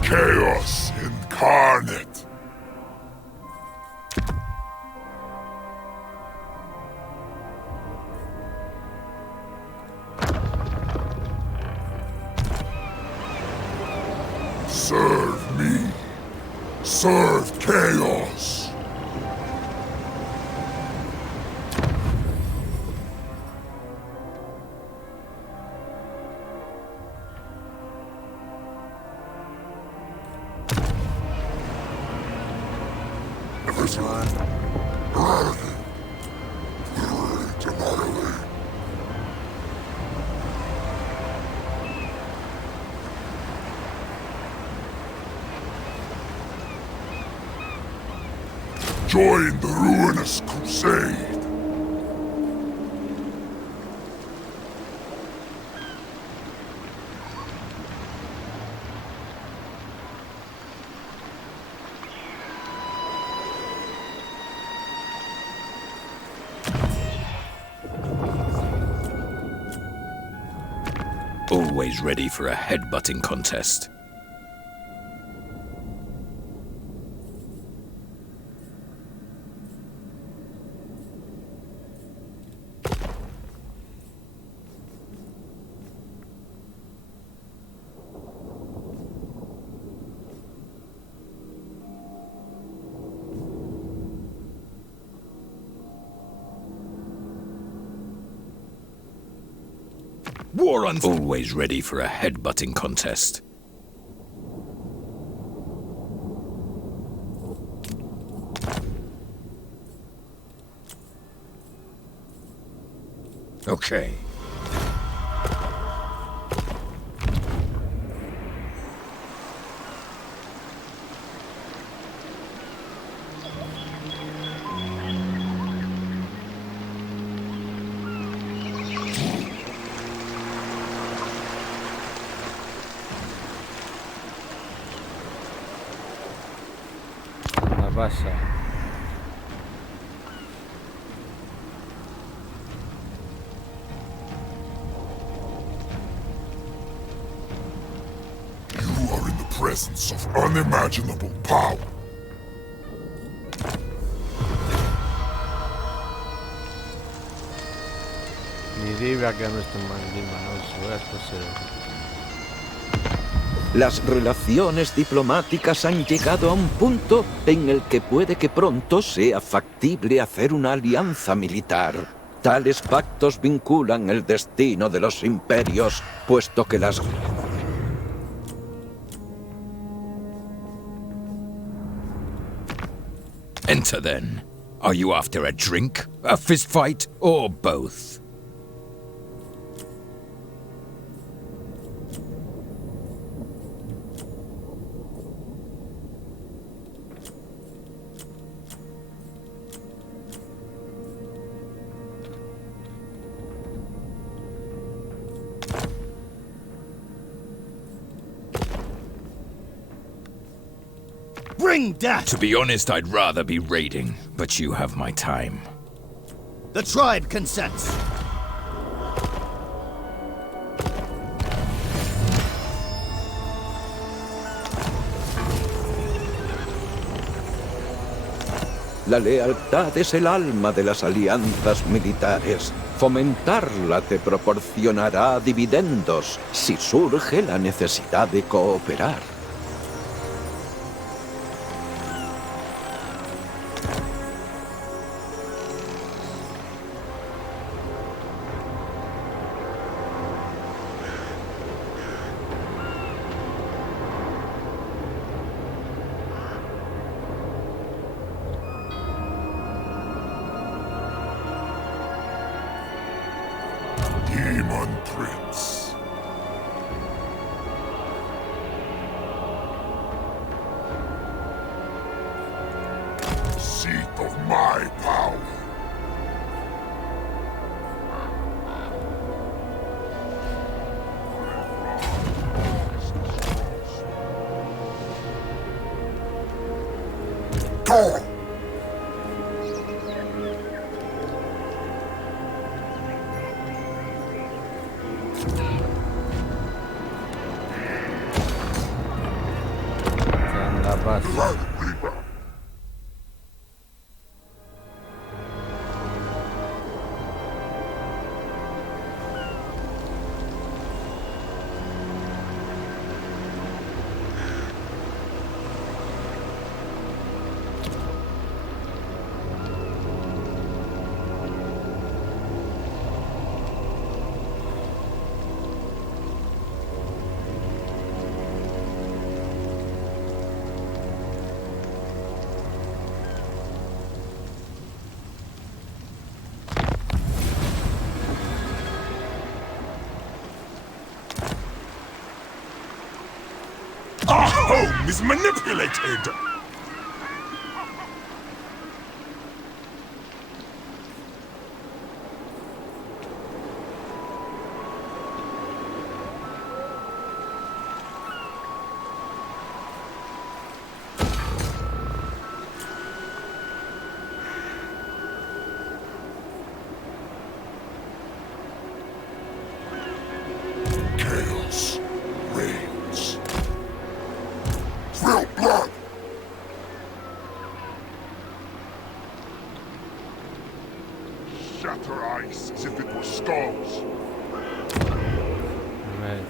Chaos incarnate! served chaos. Everyone. Eradicate. Curate, annihilate. Join the ruinous crusade. Always ready for a headbutting contest. War on... Always ready for a headbutting contest. Okay. Pasa. You are in the presence of unimaginable power. Ni idea que no esté manoso, es posible. Las relaciones diplomáticas han llegado a un punto en el que puede que pronto sea factible hacer una alianza militar. Tales pactos vinculan el destino de los imperios, puesto que las... Enter then. Are you after a drink, a fist fight, or both? Bring death! To be honest, I'd rather be raiding, but you have my time. The tribe consents. La lealtad es el alma de las alianzas militares. Fomentarla te proporcionará dividendos si surge la necesidad de cooperar. Demon Prince. Seat of my power. Go! La paz. is manipulated! Chaos reigns. Spill blood! Shatter ice as if it were skulls. Right.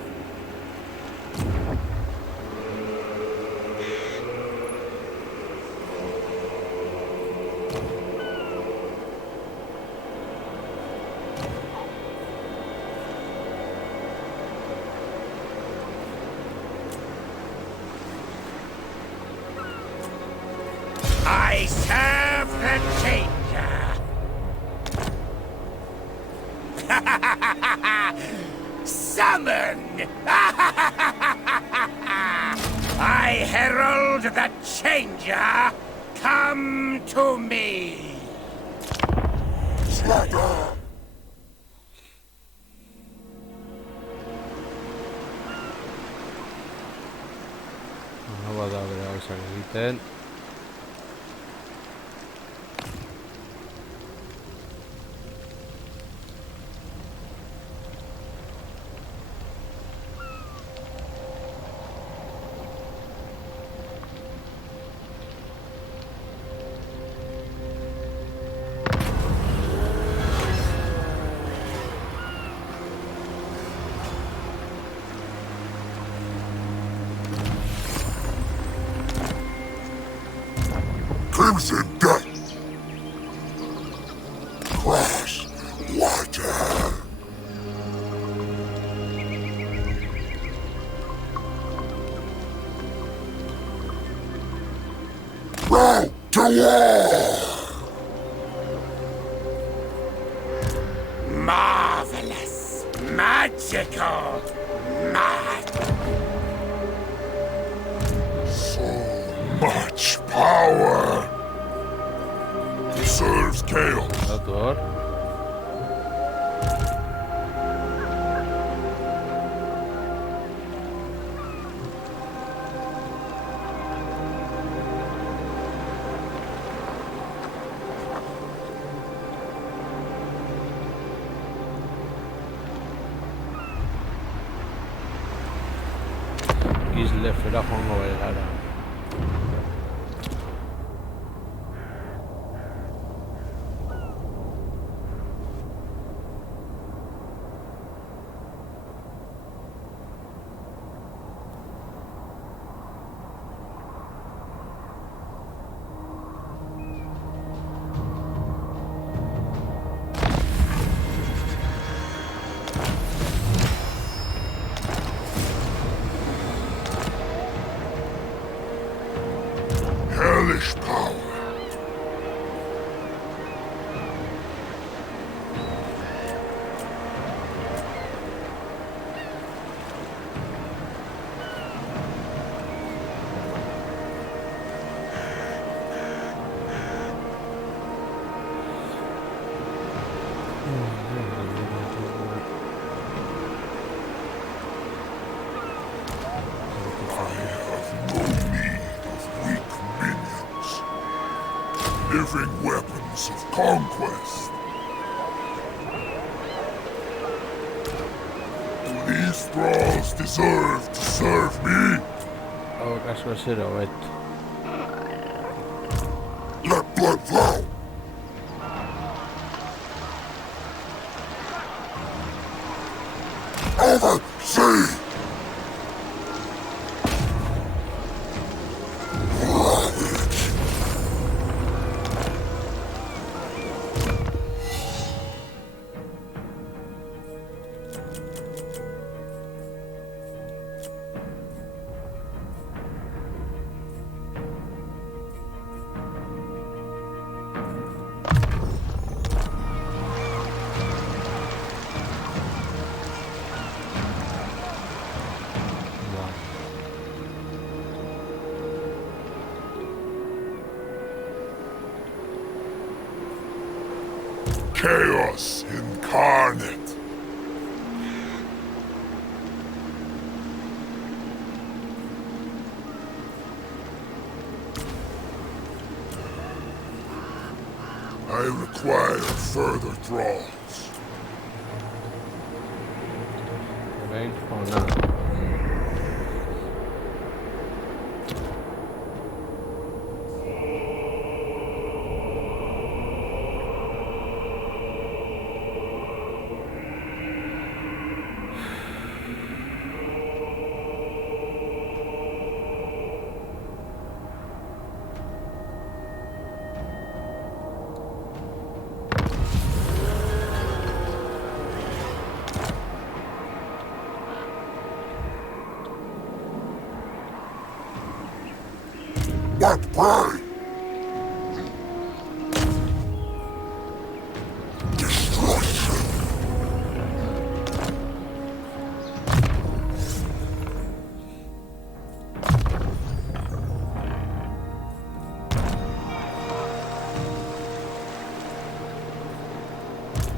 I serve the changer. Summon! I herald the changer. Come to me. Slaughter! Hau da bere gauzak egiten. Crimson Death! Cross water! Row to war! Marvelous. Magical. So much power! Serves chaos. Autor. Isle fera joango gara. Hellish power. Living weapons of conquest. Do these thralls deserve to serve me? Hau kasko zero, bet. Let blood flow! Over sea! chaos incarnate. I require further draws. Ven o nada. What prey? Destruction.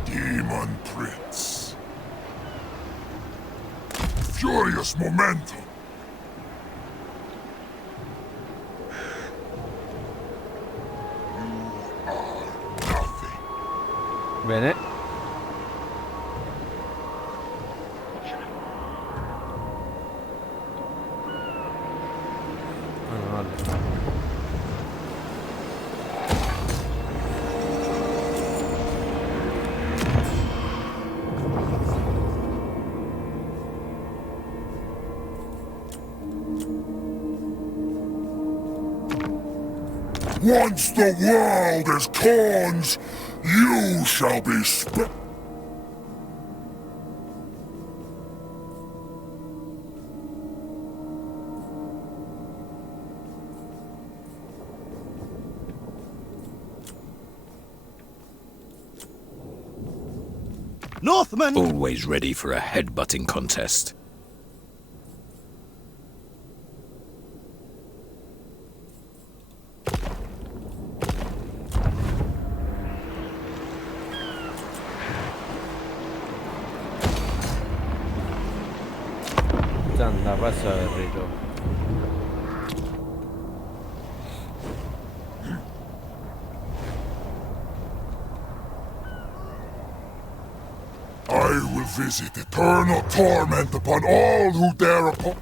Demon Prince. Furious momentum. Bene. Vale. Once the world is Khorne's, you shall be Northman! Always ready for a headbutting contest. Anda, pasa, guerrero. I will visit eternal torment upon all who dare oppose.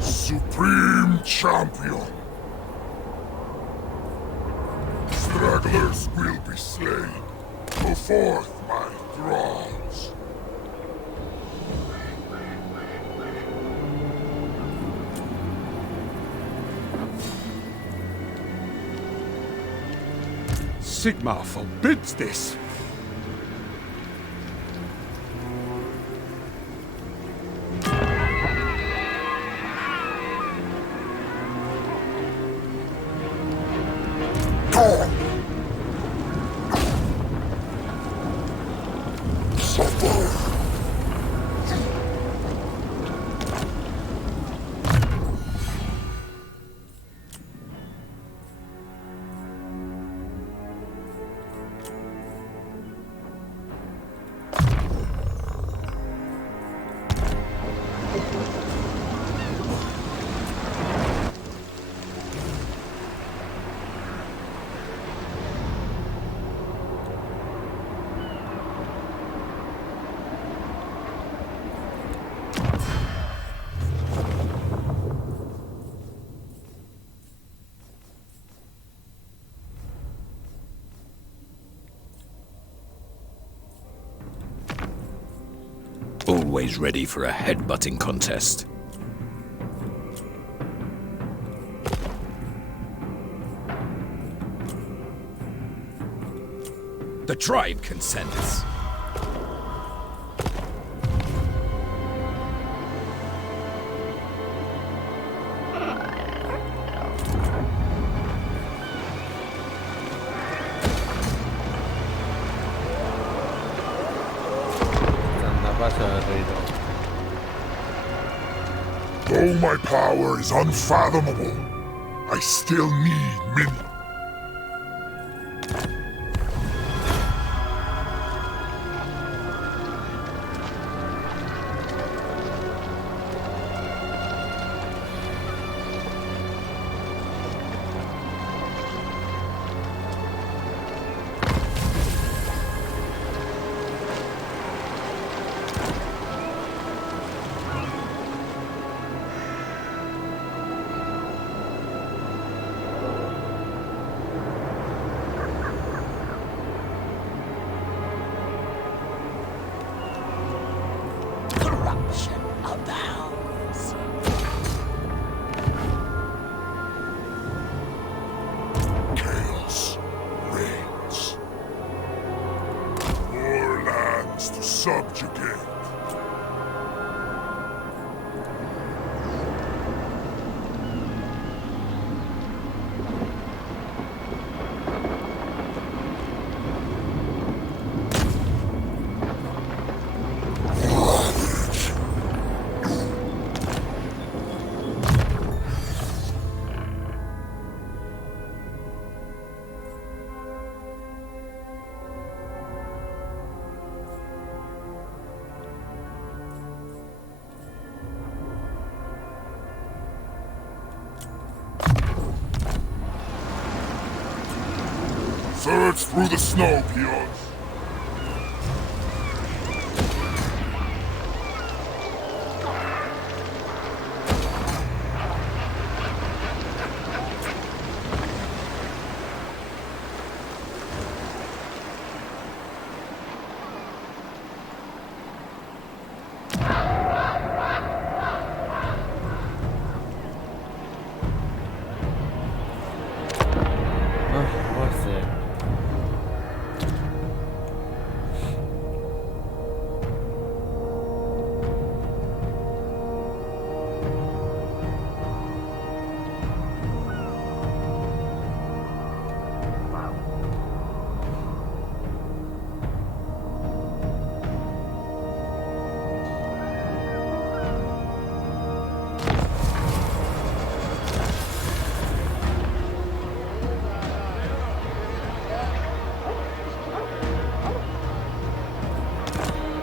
Supreme Champion. Stragglers will be slain. Go forth, my thralls. Sigmar forbids this. always ready for a headbutting contest. The tribe consents. Though my power is unfathomable, I still need many. Corruption abounds. Chaos reigns. More lands to subjugate. Surge through the snow, peons.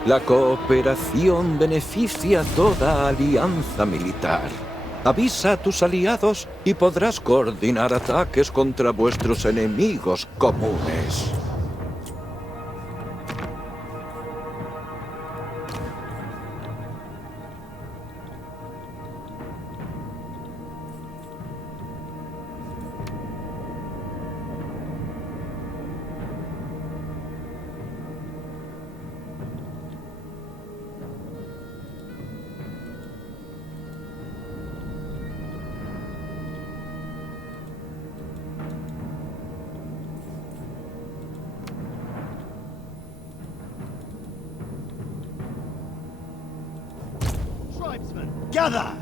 La cooperación beneficia toda alianza militar. Avisa a tus aliados y podrás coordinar ataques contra vuestros enemigos comunes. Tribesmen, gather!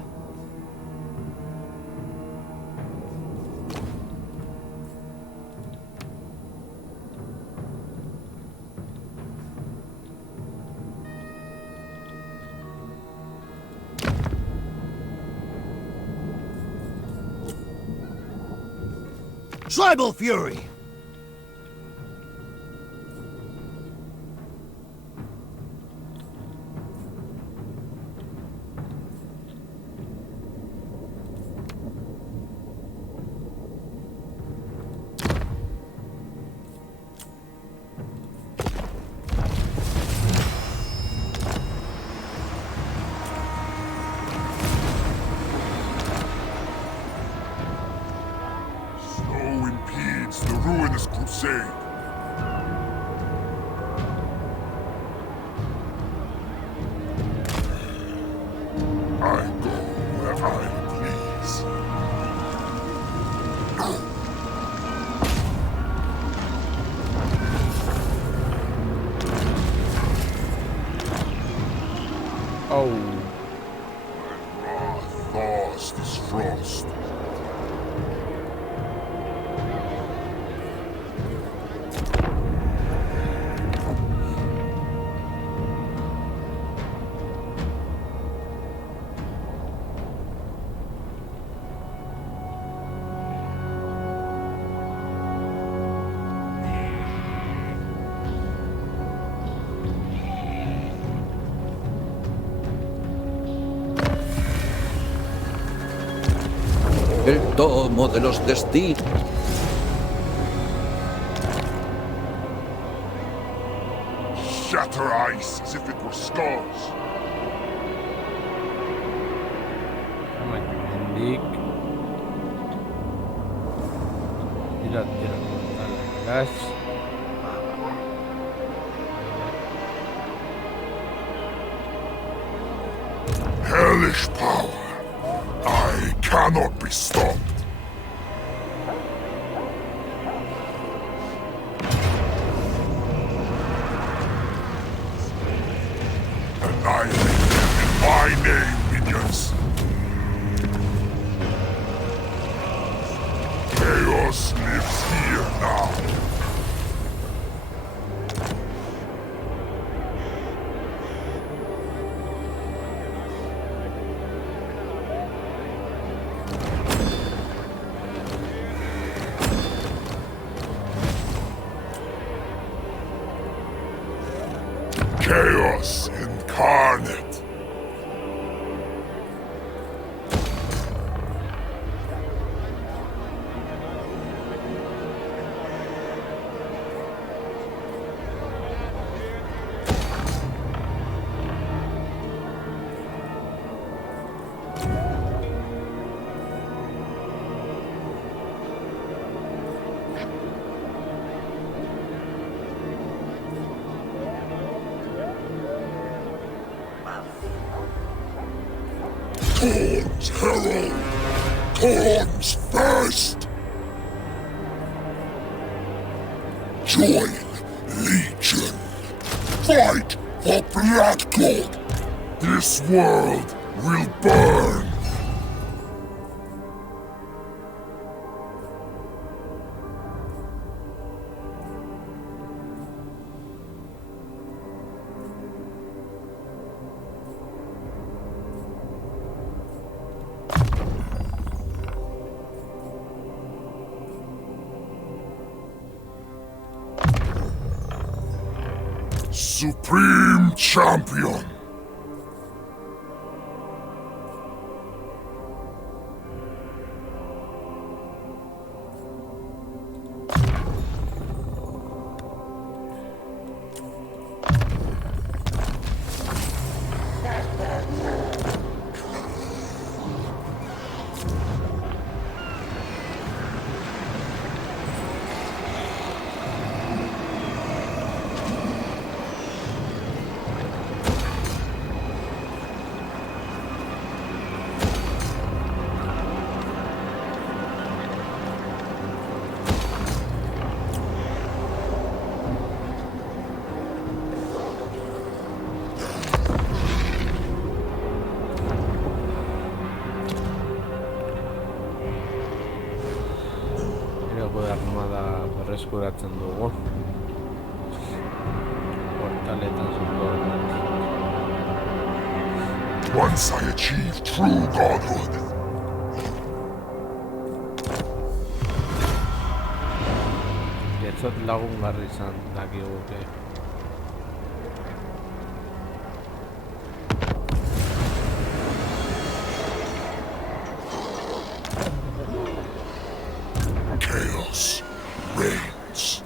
Tribal fury! Snow impedes the ruinous crusade. el tomo de los destinos. Shatter ice as if it were skulls. Mendik. Tira. Gas. Hellish power. I cannot be stopped. Annihilate them in my name, minions. Chaos lives here now. Chaos incarnate. Thorns herald! Thorns first! Join Legion! Fight for Blackcloak! This world will burn! Supreme Champion! Armada berreskuratzen dugu. Portaletan zuko. Once I achieve true godhood, Getzot lagungarri izan dakiguke. chaos reigns.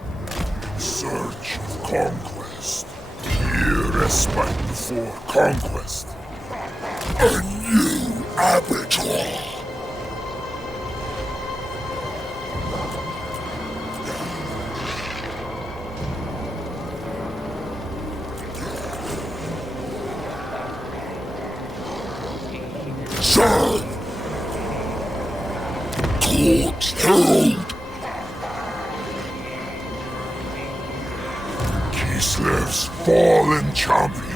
Search of conquest. Here respite before conquest. A new abattoir. Serve! Court herald! Kislev's fallen champion.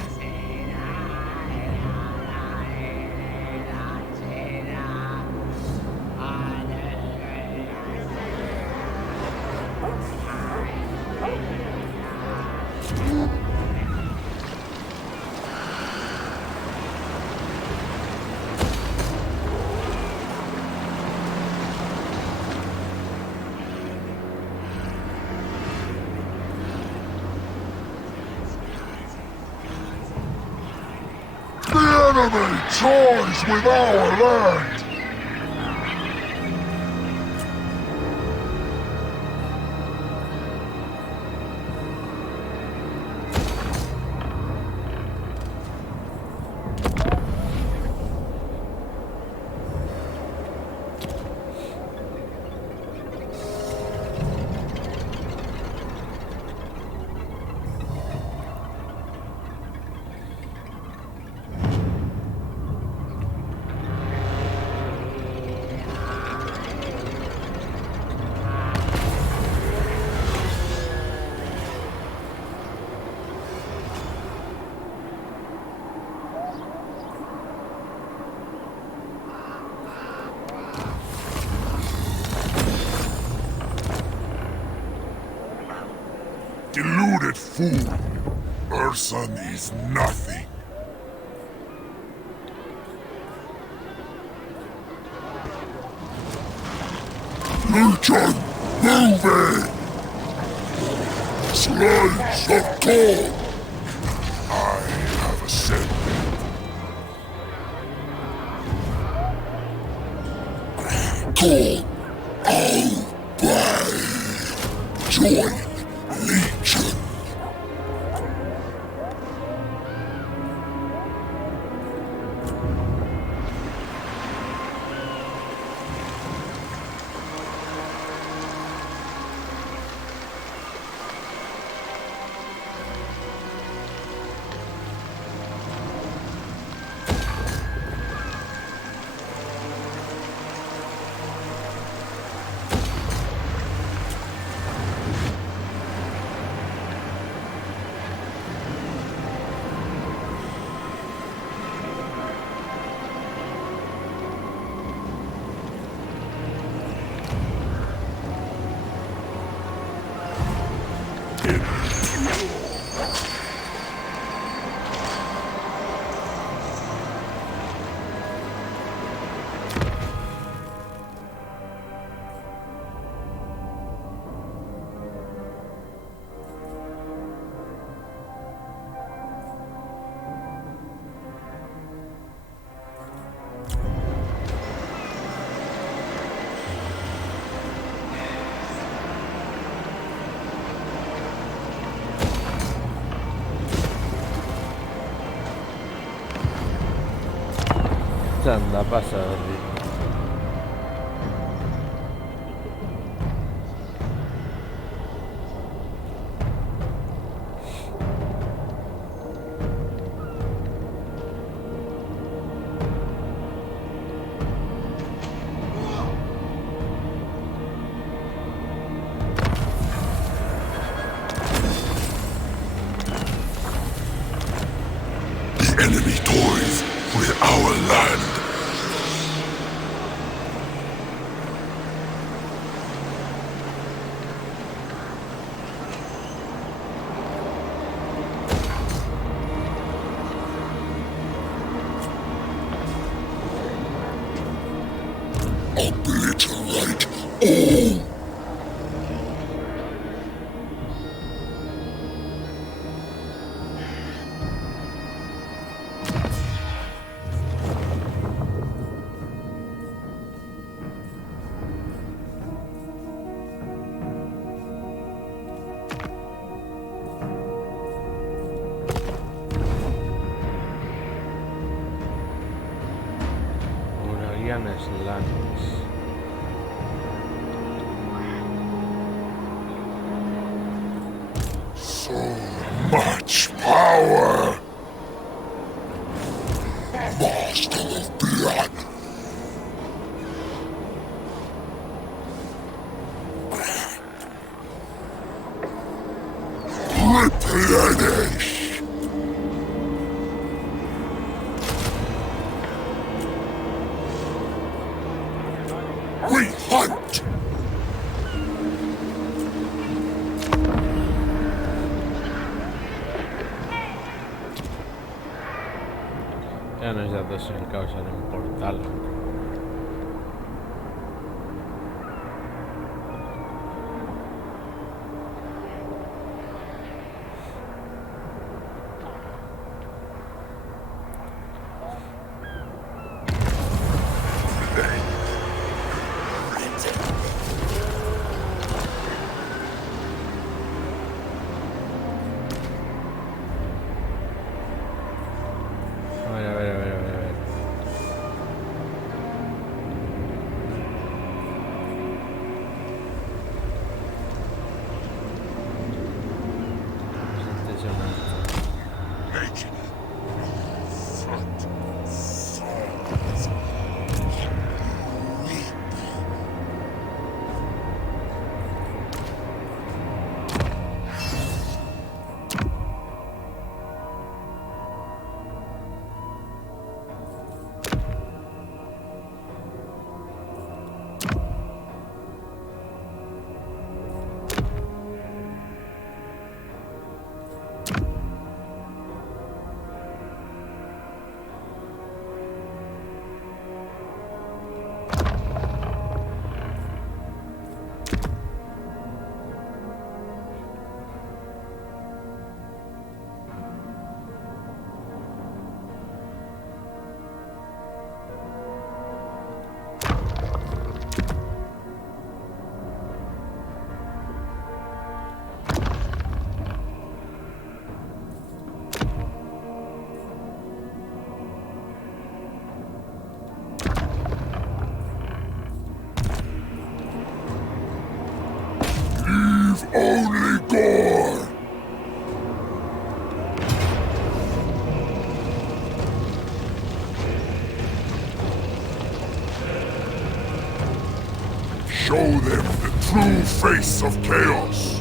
The enemy toys with our land! Deluded fool! Urson is nothing. Lucian, move it! Slice of gold! I have ascended. Gold, obey! Join Legion! Anda, pasa, Rick. The enemy toys with our land. Obliterate all! Uralianes Lands. So much power! Master of blood! Replenish! We hunt! Ya no es de dos en causa en un portal. A ver. face of chaos.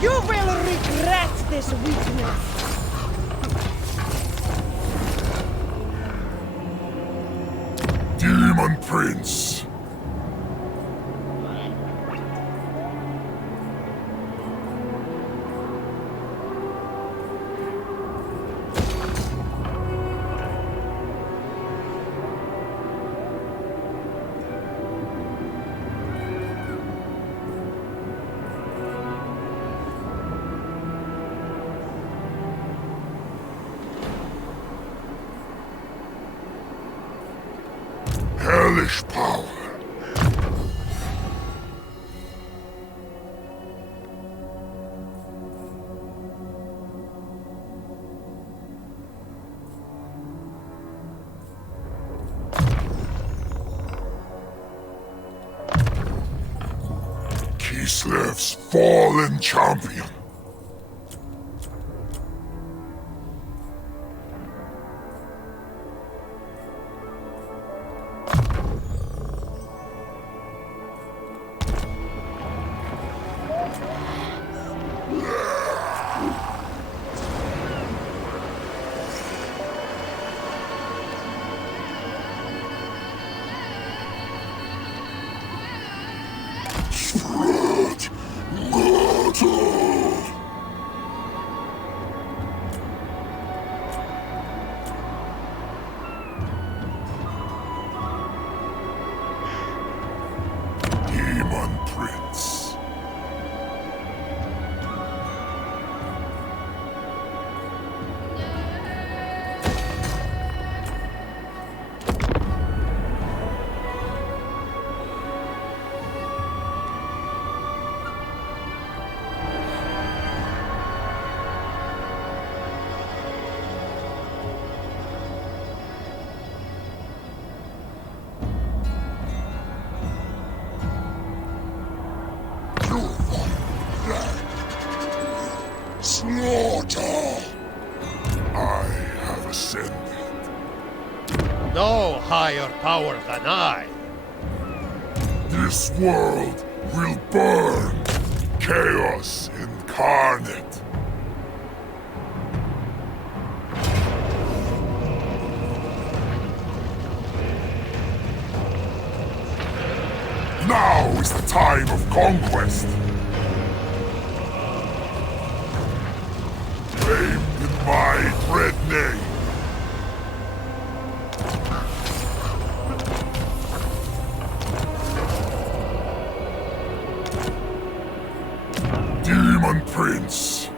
You will regret this weakness. Demon Prince. Hellish power. Kislev's fallen champion. Demon Prince. Slaughter! I have ascended. No higher power than I. This world will burn. Chaos incarnate. Now is the time of conquest. Name in my dread name. Demon Prince.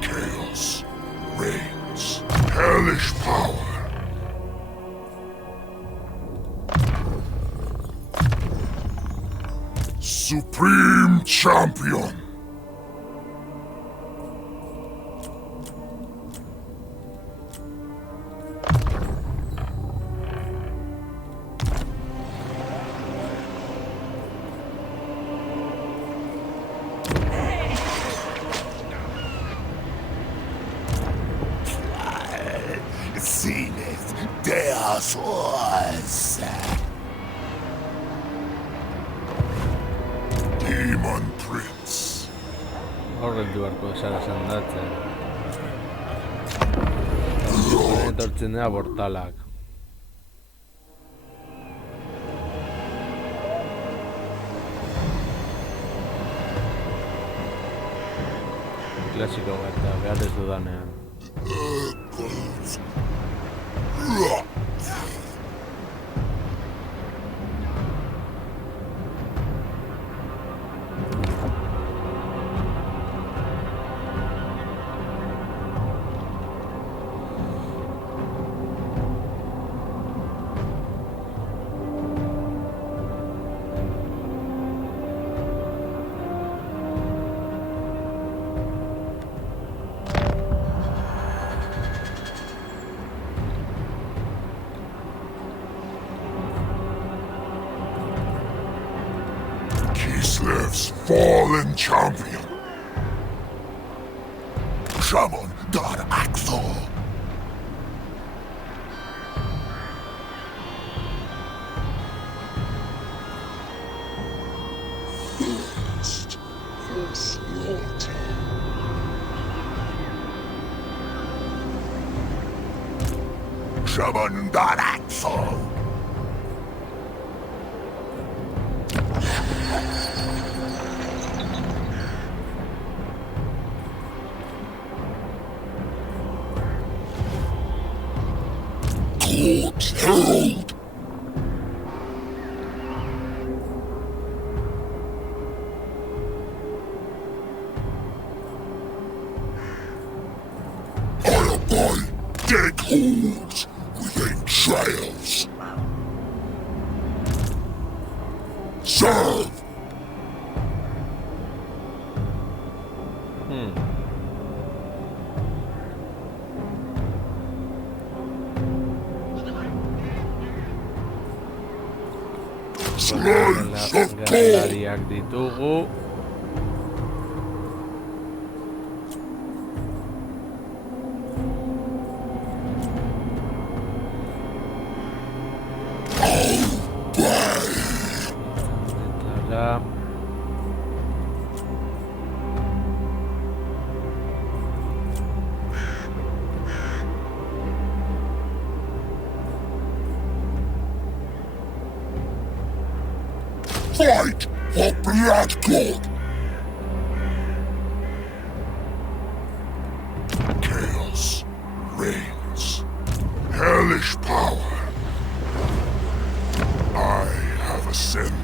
Chaos reigns. Hellish power. Supreme Champion. Zenith Deus Vos. Demon Prince. Horreldu beharko esara sendatzen. Etortzen dira portalak. Klasiko bat, behar ez dudanean. Kislev's fallen champion. Shaman Dar Axel. First for slaughter. Shaman Dar Axel. God's Herald! I abide dead holes with entrails. Serve! Slaves of God! Gerlariak ditugu. Eta Fight for Bloodgod! Chaos reigns. Hellish power. I have ascended.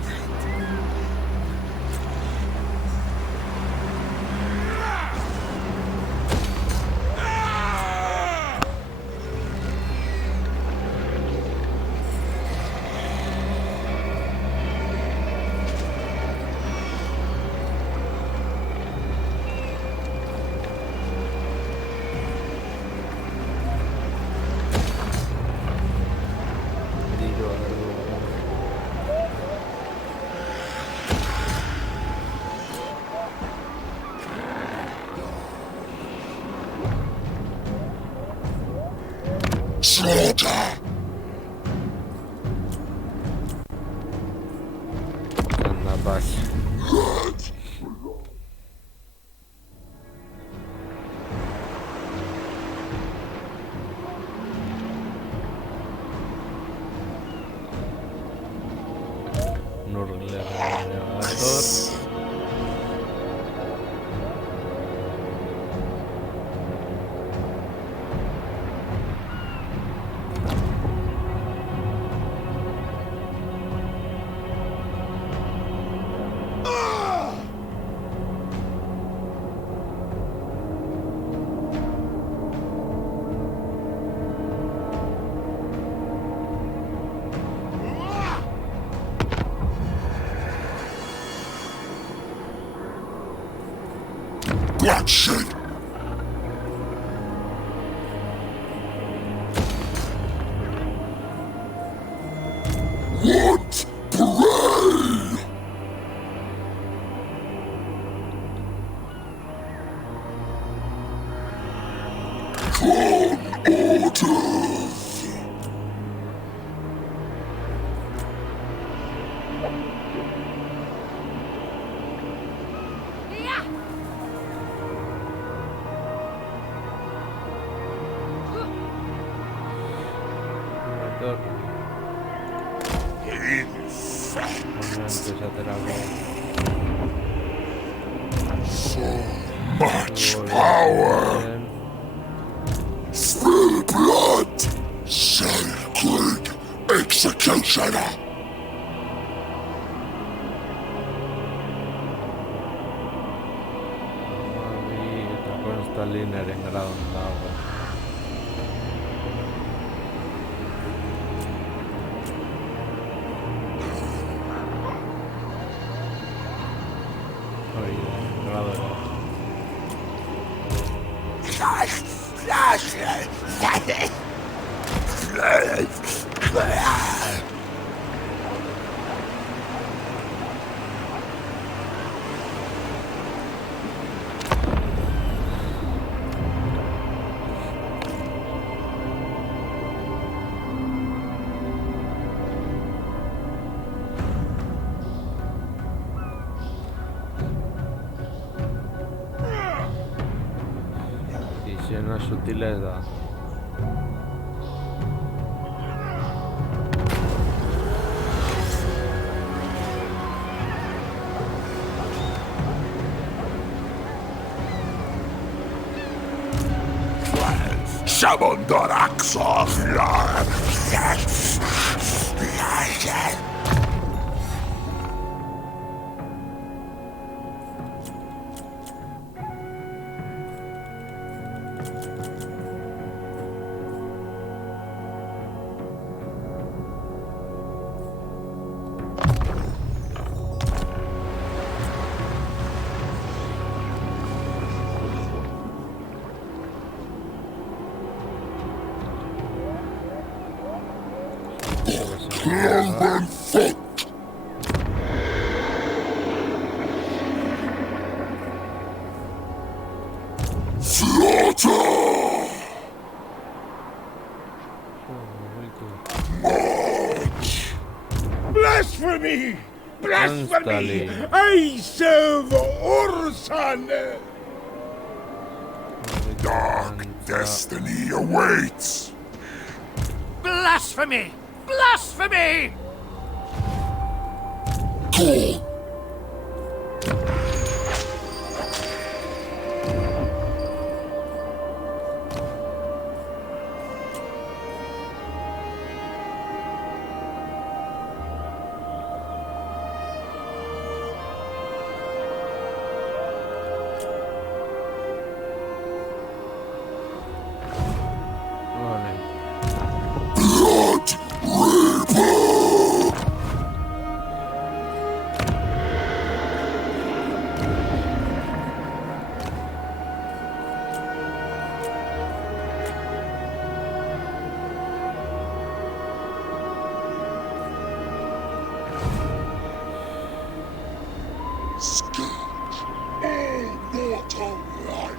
Slaughter! anda paz. Nurglegador. Bloodshed! What prey? Con orders! Antes a terapia. So much power! Spill blood! Sacred executioner! Consta Liner en grado en la agua. sutileza. Cloven foot! Slaughter! March! Blasphemy! Blasphemy! Instantly. I serve Ursan! Dark destiny awaits! Blasphemy! Blasphemy! Go! Vale. Blood Reaper! Scourge all mortal life!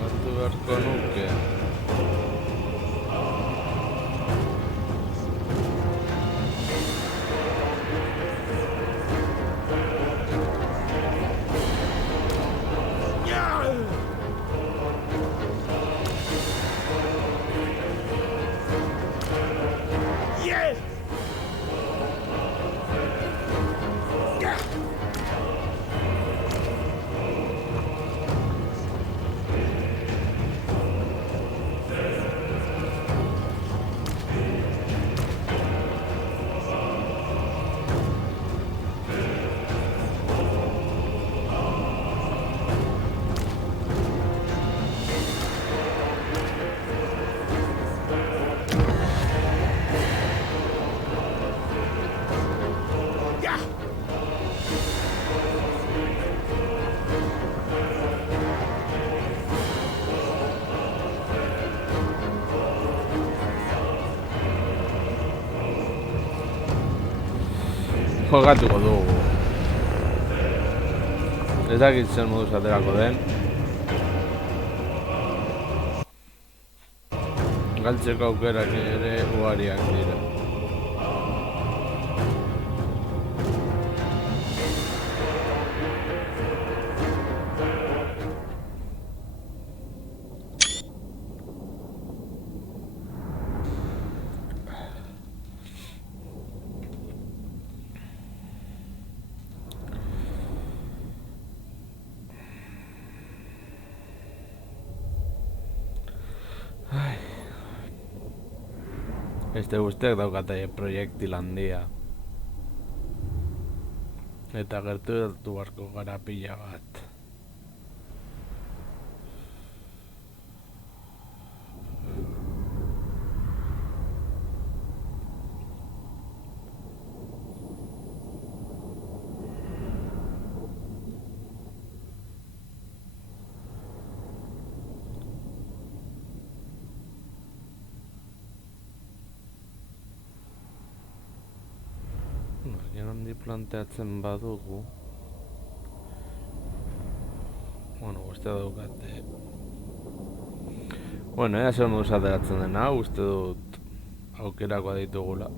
Hartu beharko nuke. Yes! Jogatuko dugu. Ez dakit zer moduz aterako den. Galtzeko aukerak ere ugariak dira. Beste guztiak daukate proiektil handia. Eta gerturatu beharko gara pila bat. Handi planteatzen badugu. Bueno, uste daukate. Bueno, ea zer moduz ateratzen dena, uste dut aukerakoa ditugula.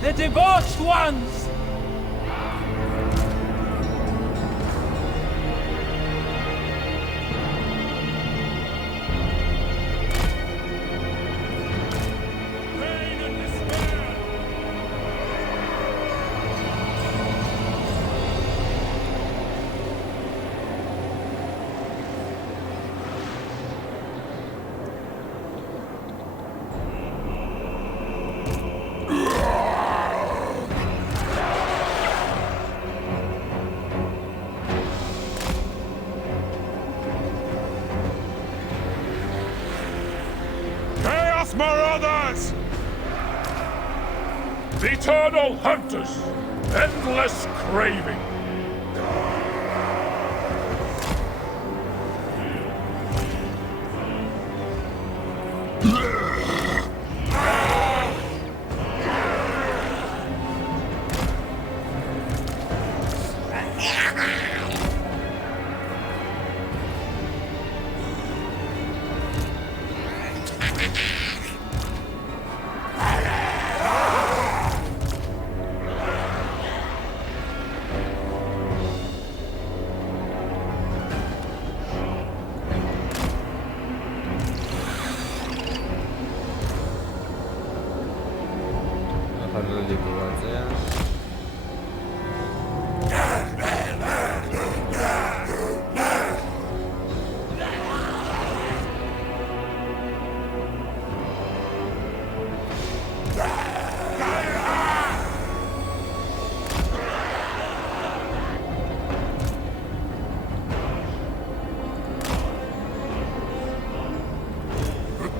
The debauched ones! Pain and despair! Marauders! The eternal hunters! Endless craving!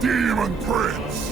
Demon Prince!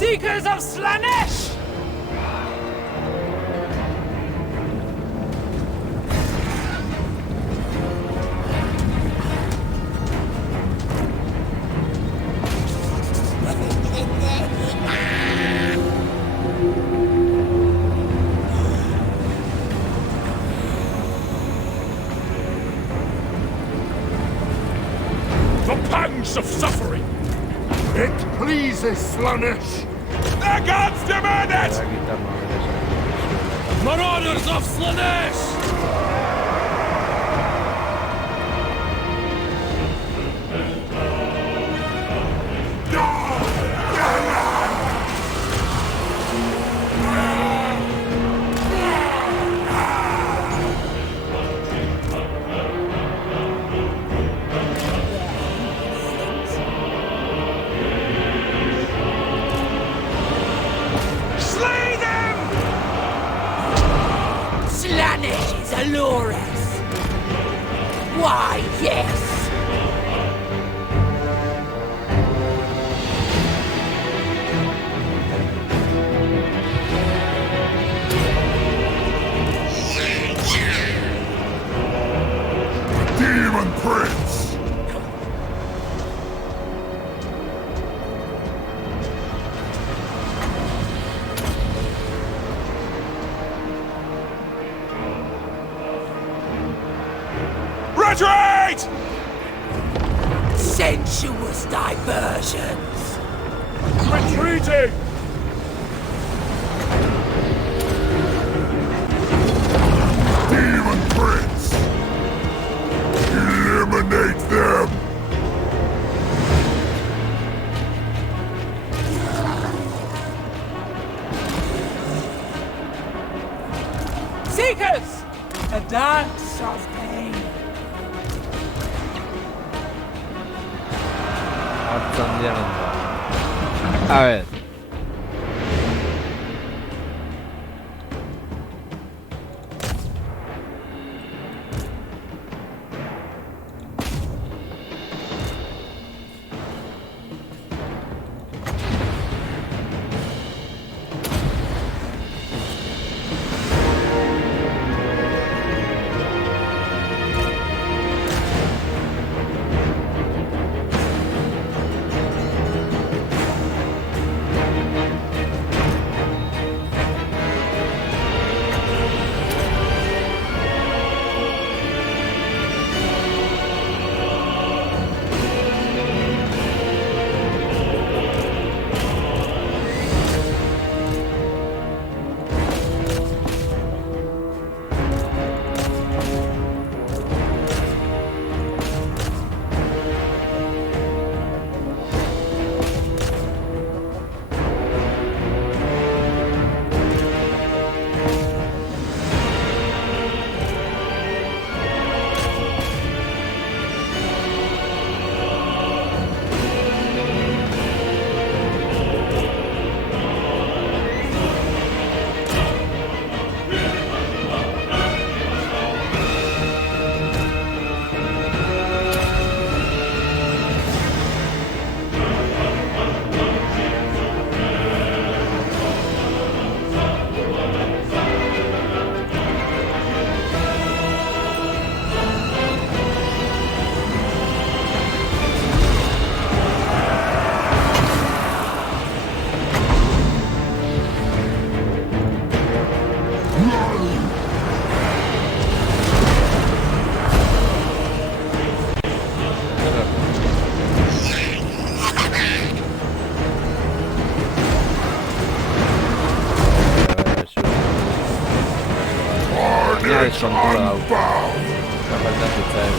Seekers of Slaanesh! The pangs of suffering! It pleases Slaanesh! The gods demand it! Marauders of Slaanesh! Slaanesh is Aloras. Why, yes. Demon Prince! Retreat! Sensuous diversions. Retreating! Demon Prince! Eliminate them! Seekers! A dance of pain. Hartzan diaren da. A ver. Descontrolado. Me falta fichar.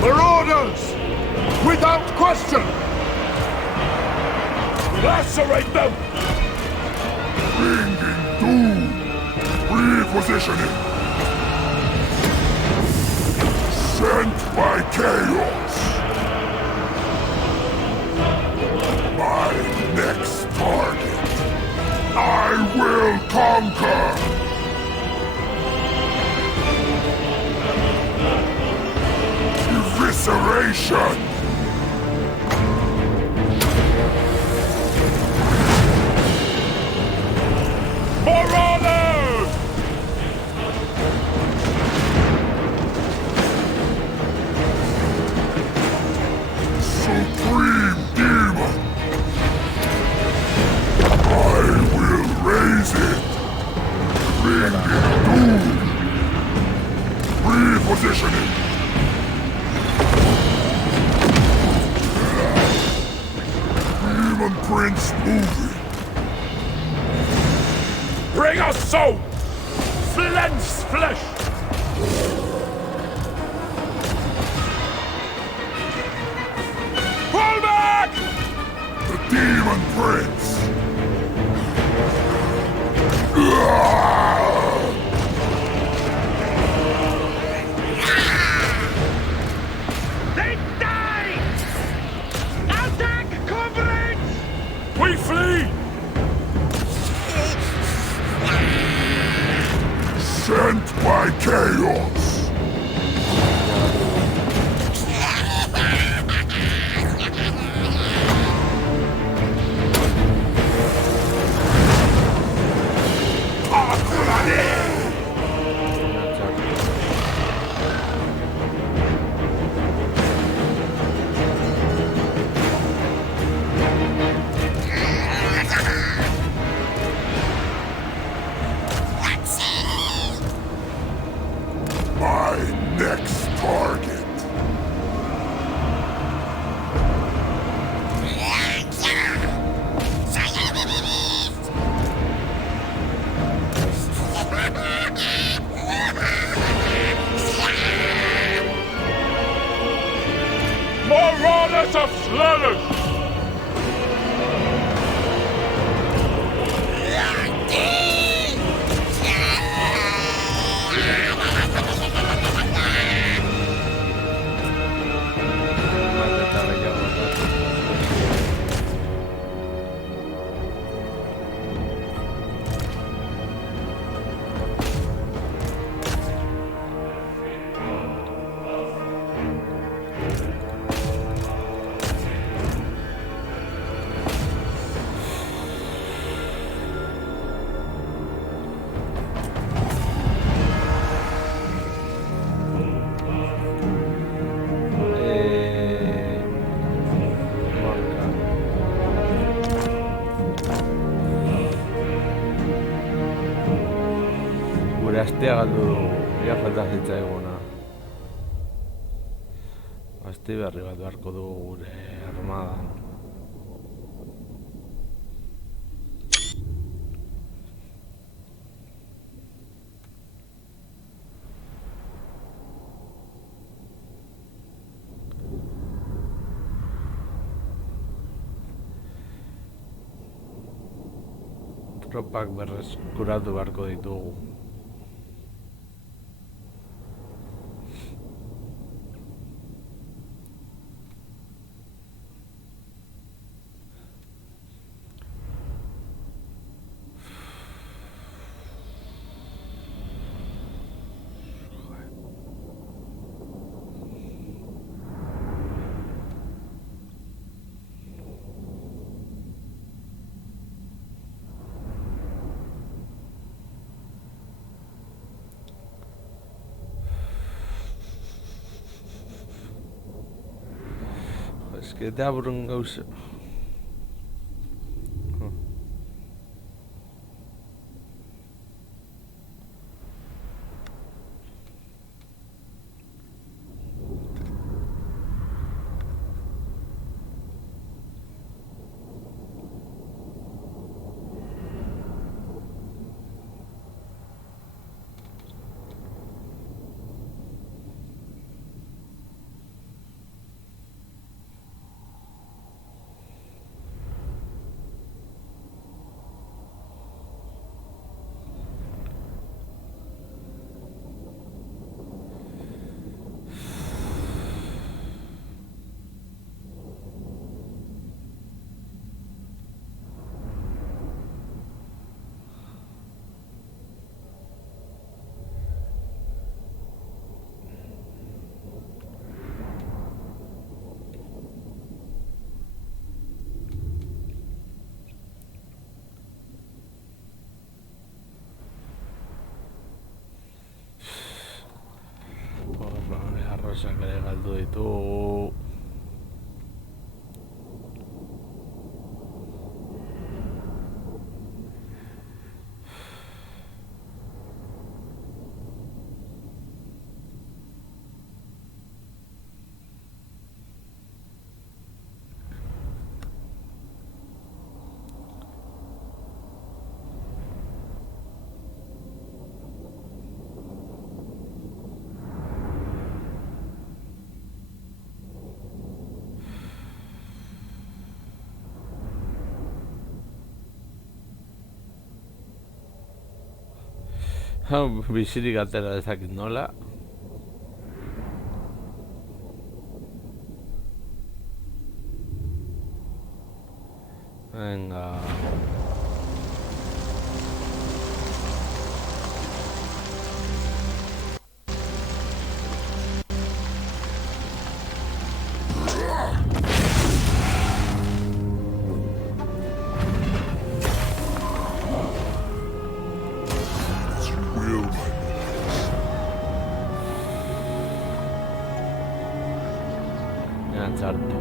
Marauders! Without question! Lacerate them! Bringing doom! Repositioning! Sent by chaos! My next target! I will conquer! Evisceration! Marauders! Supreme Demon! I will raise it! Bring it doom! Repositioning! Demon Prince moving! Bring us so! Flens flesh! Pull back! The Demon Prince! They die! Attack coverage! Sent by chaos! My next target. Marauders of Slaughter! Gure astea galdu dugu, ia falta zitzaiguna. Asti berri bat beharko dugu gure armadan. Tropak berreskuratu beharko ditugu. Es que da burun gauza. Arrosak ere galdu ditugu. Bizirik atera ezakit nola. Venga. sartu.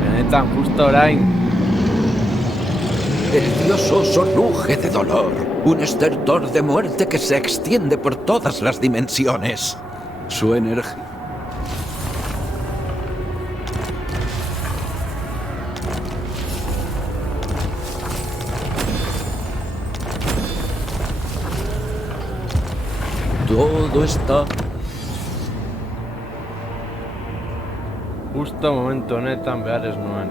Benetan, justo orain. El dios oso ruge de dolor, un estertor de muerte que se extiende por todas las dimensiones. Su energía... Todo está... Justo momentu honetan behar ez nuen.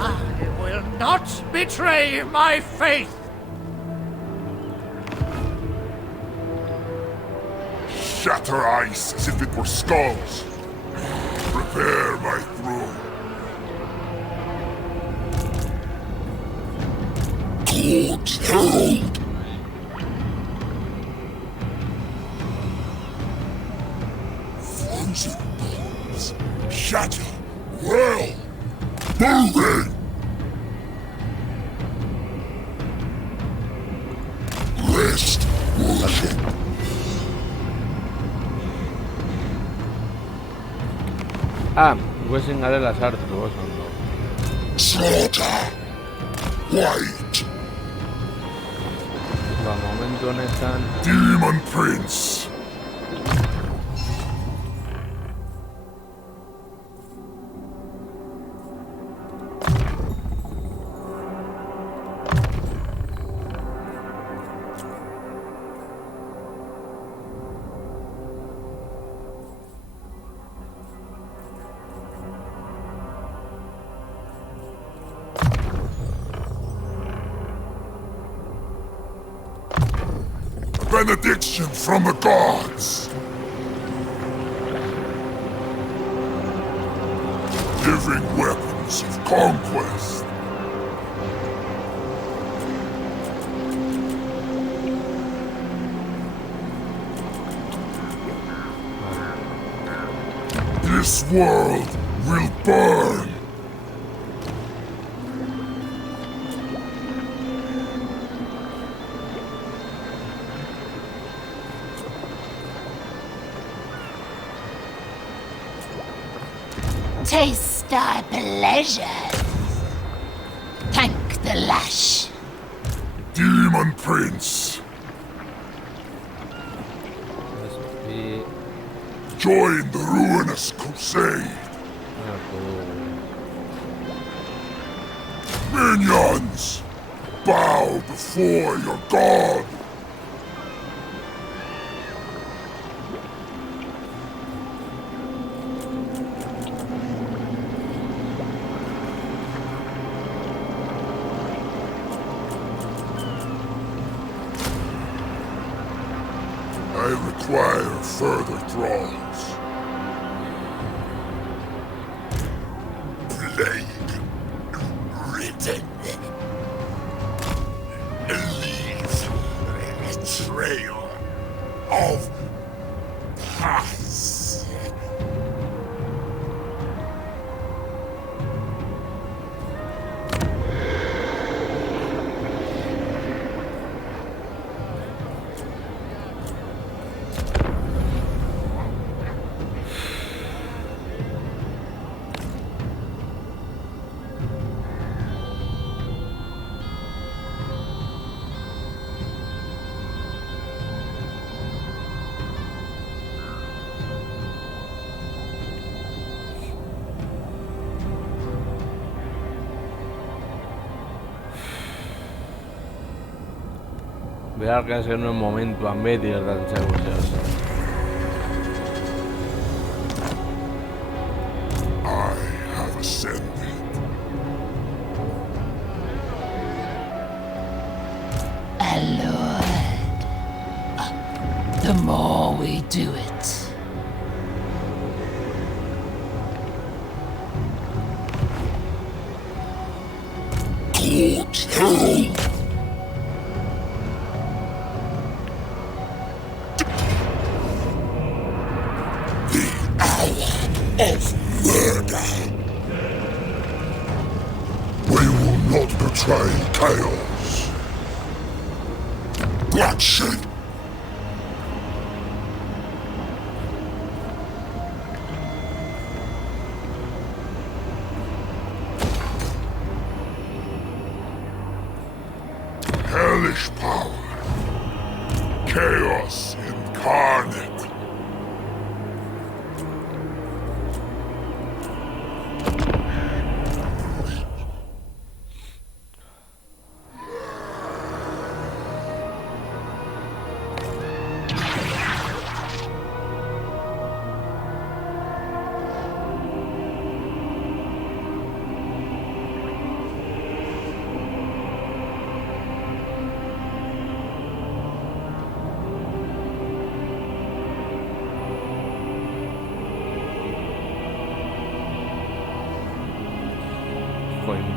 I will not betray my faith! Shatter ice as if it were skulls. Prepare my throne. God's herald! Frozen bones. Shatter. Well. Moving! Rest, worship. Guezin garela sartu, oso ondo. Slaughter! White! Ba, momentu honetan... Demon Prince! Benediction from the gods! Giving weapons of conquest! This world will burn! Taste thy pleasure. Thank the lash. Demon Prince! Join the ruinous crusade! Minions! Bow before your god! I require further thralls. Plague written. Leave a trail of pus. Behar que zenuen momentuan beti gertatzen zaigu zer. I have ascended. The more we do it. Court Herald! The hour of murder! We will not betray chaos. Bloodshed! Hellish power. Chaos incarnate.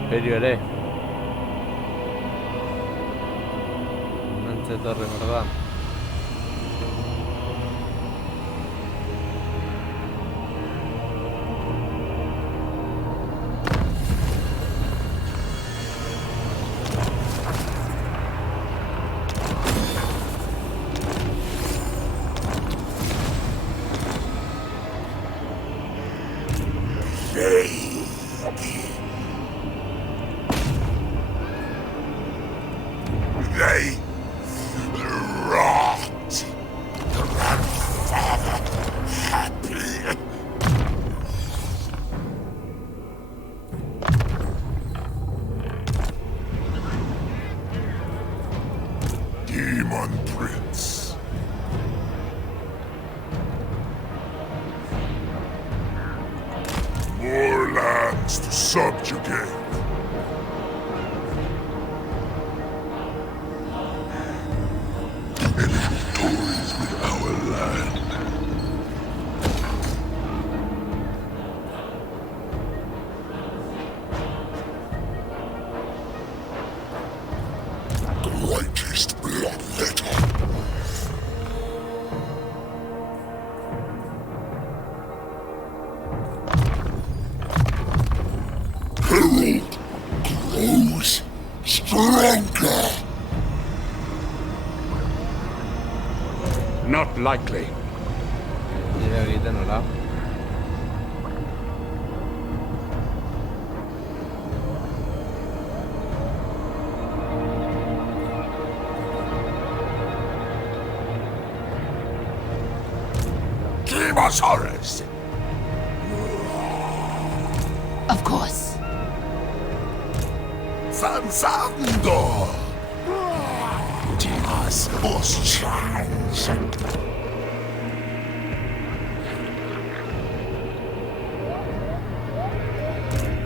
Imperio ere. Nantze etorri, berda. They rot. Grandfather happy. Demon Prince. More lands to subjugate. Toys with our land. Greatest bloodletter. Herald grows stronger. Not likely. Nire egiten nola. Demosaurus! Of course. Fanzando! Dimas os chance.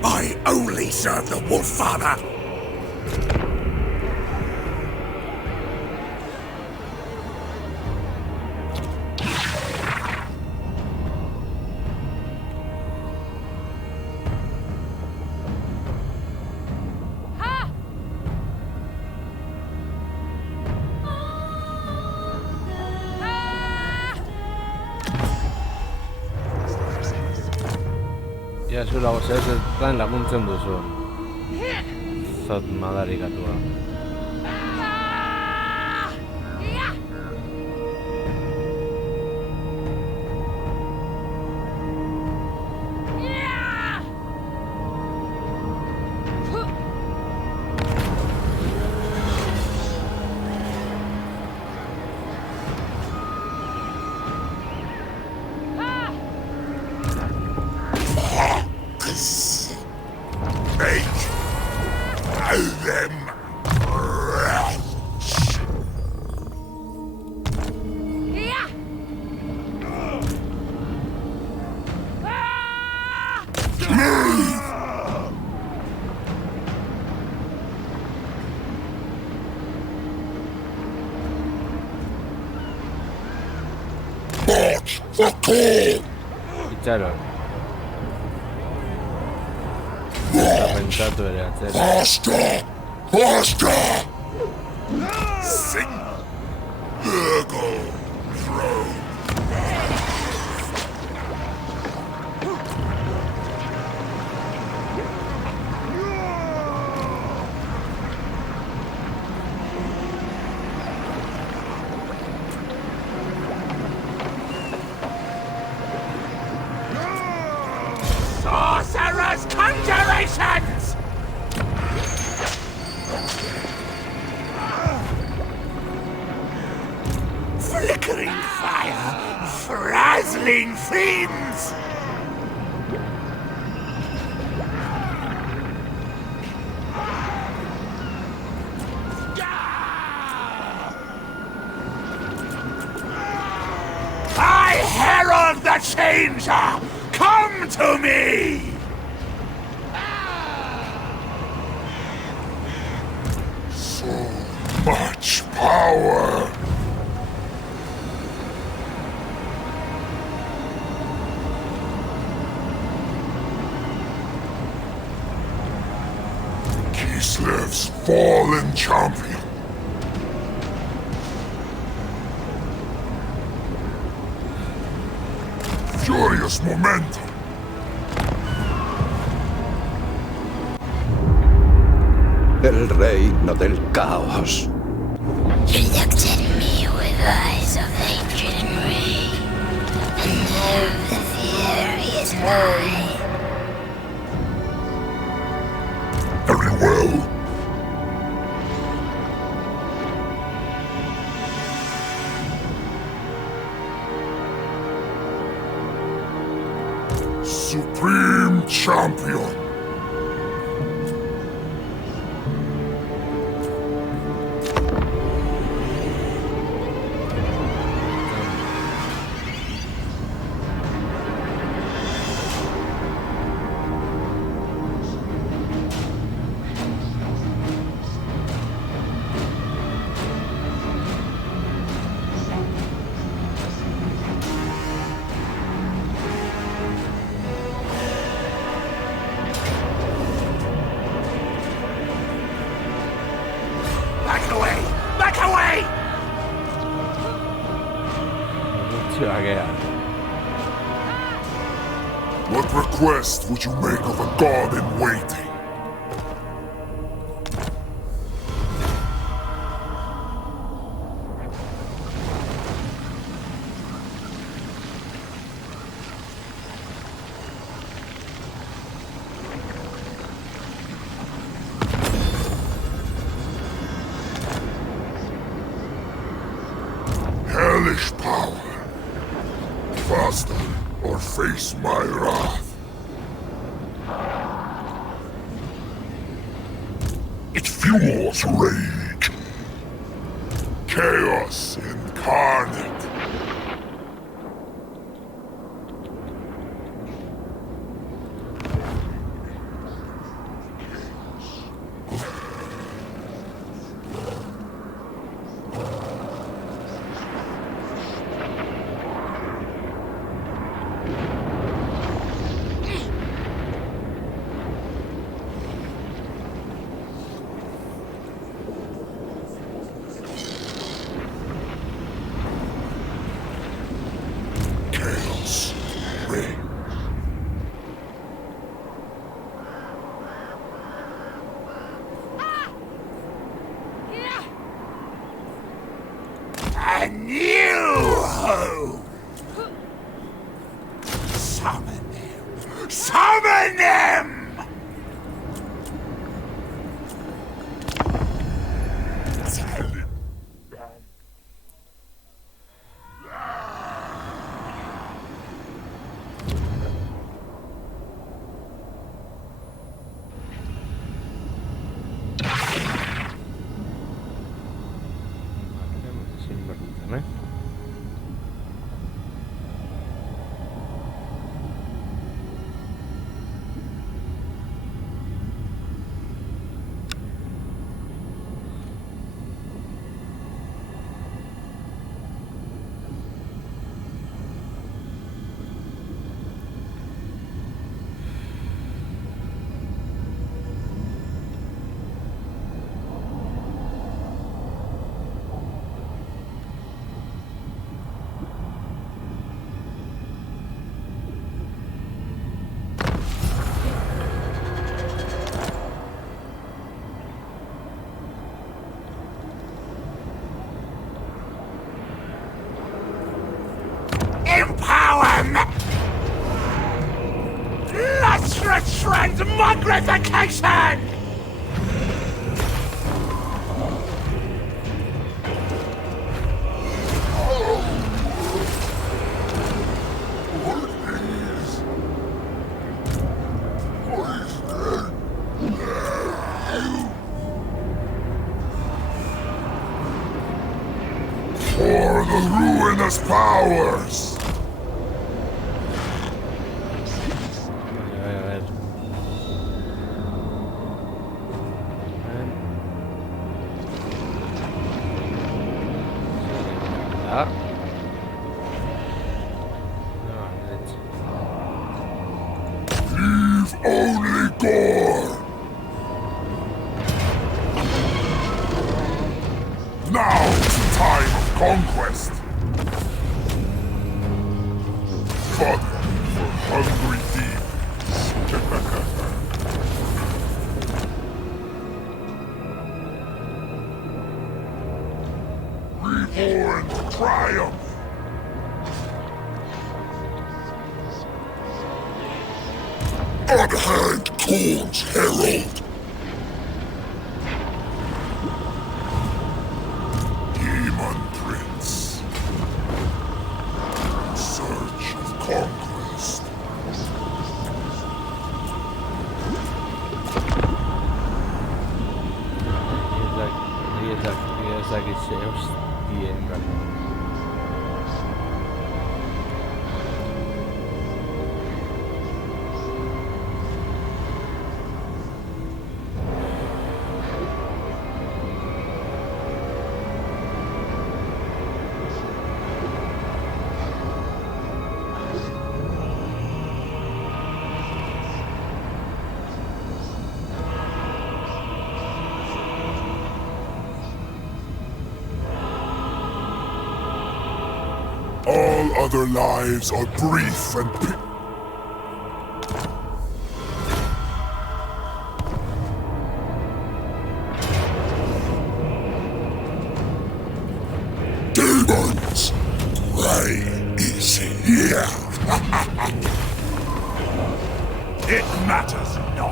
I only serve the Wolf Father. Ja, zu lago zeretan laguntzen duzu. Zot madarikatua. Make them wretch. Itxaron. Pentsatu ere atzera. Faster! Faster! Sing! Ergo! Throw! Sorcerer's conjurations! Flickering fire, frazzling fiends! I herald the changer! Come to me! So much power! Kislev's fallen champion. Furious momentum. El reino del caos. You looked at me with eyes of hatred and rage, and now the fury is mine. Very well. Supreme Champion. Back away! Back away! Txakean. What request would you make of a god in waiting? Hellish power. Faster or face my wrath. It fuels rage. Chaos incarnate. Unification! For the ruinous powers! A ver. Ah. No, leche. Leave only gore! Now's the time of conquest! Fodder for hungry demons! Reborn to triumph! Unhanged Corn's herald! Demon Prince. In search of conquest. Jest jakieś się już zdjęka. All other lives are brief and Demons! Rain is here! It matters not.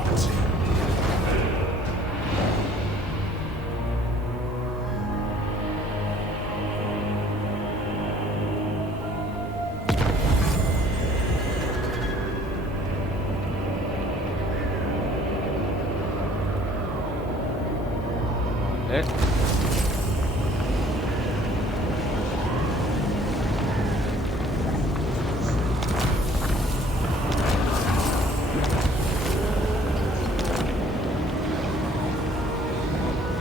¿Eh?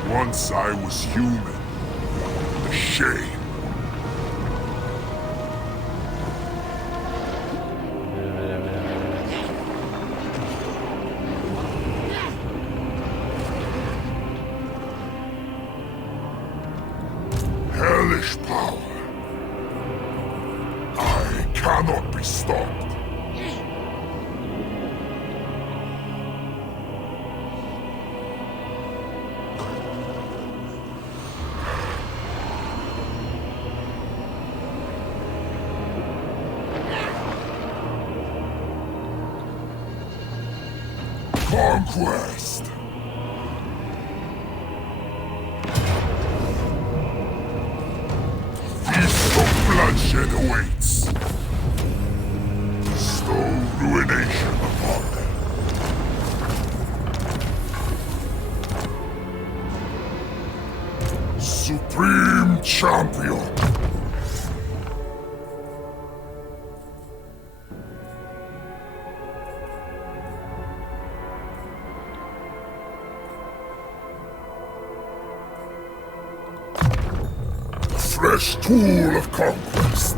Once I was human. The shame. Hellish power. I cannot be stopped. Conquest! Feast of bloodshed awaits. Bestow ruination upon them. Supreme Champion! Fresh tool of conquest.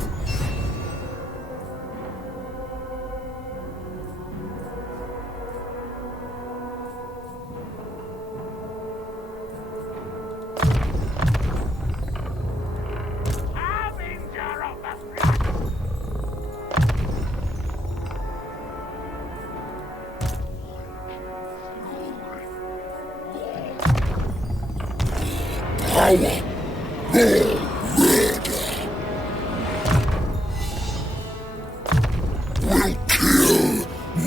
Power, roar, murder. Will kill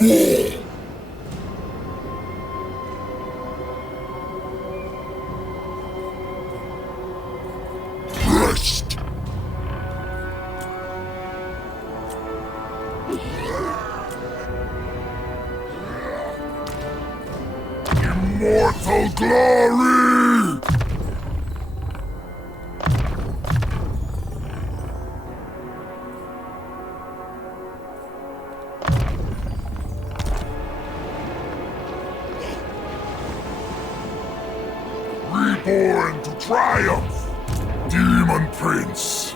more. glory! Reborn to triumph, Demon Prince.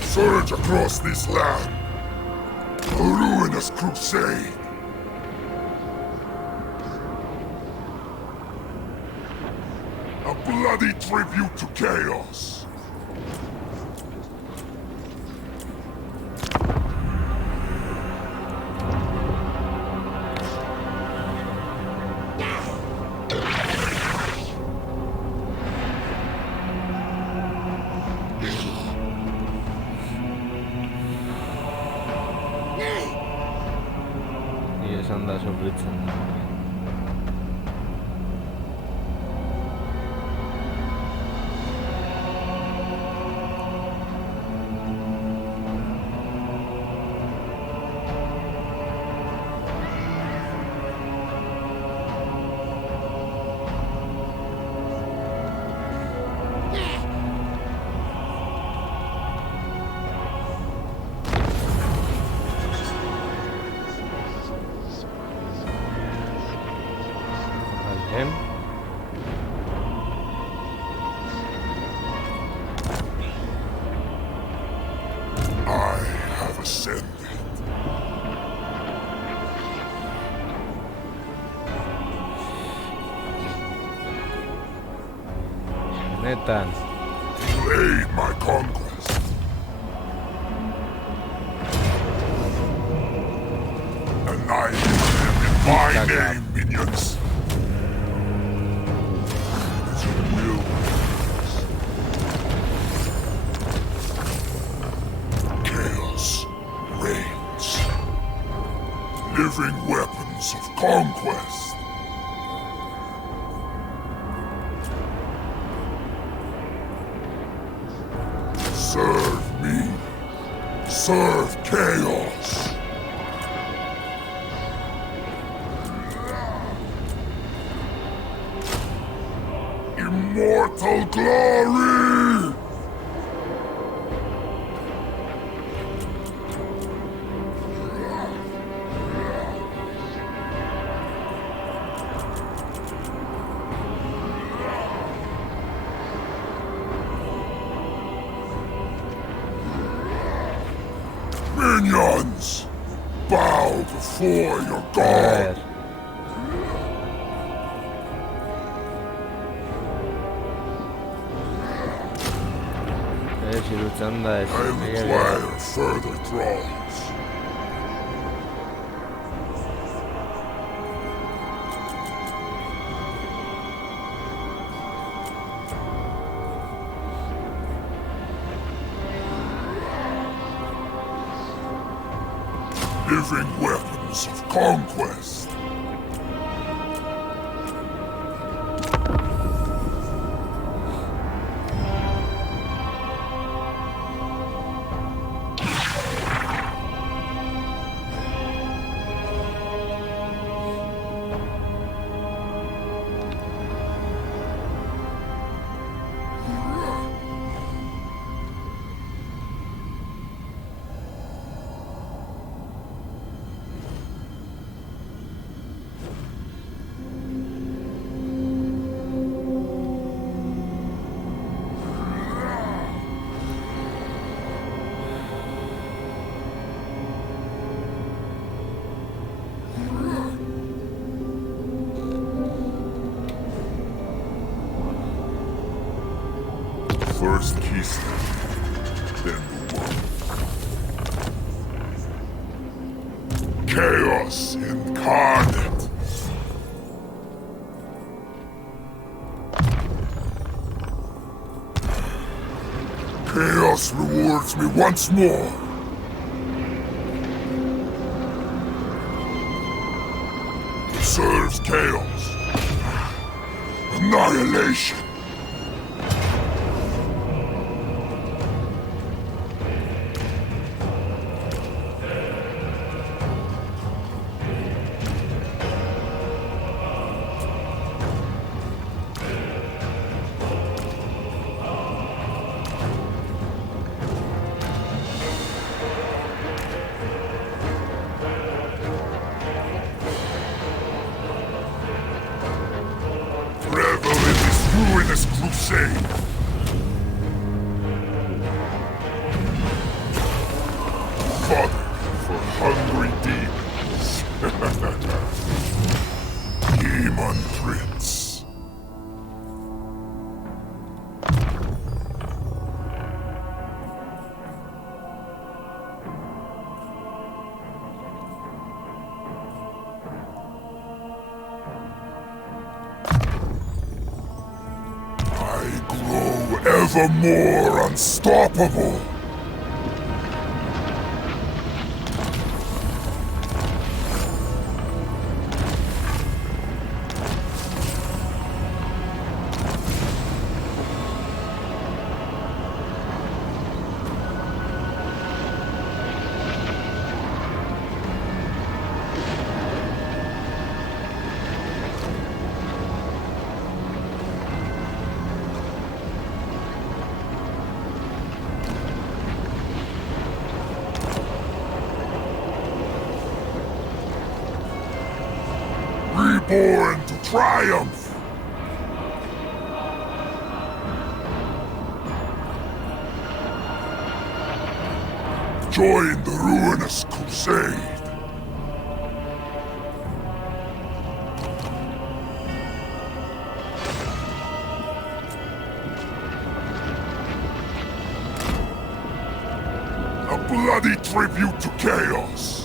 Surge across this land. A ruinous crusade. A bloody tribute to chaos. I esan da sofritzen da. Vale. I have ascended. Netan. To aid my conquest. Annihilate them in my name, minions. As you will. Chaos reigns. Living weapons of conquest. Serve me. Serve chaos. Immortal glory! Minions! Bow before your A god! ver. Irutzen da ez. I require further thralls. Living weapons of conquest. First Keystone, then the world. Chaos incarnate. Chaos rewards me once more. It serves chaos. Annihilation. ruinous crusade. Fodder for hungry demons. Demon Prince. I grow ever more unstoppable. Reborn to triumph! Join the ruinous crusade! A bloody tribute to chaos!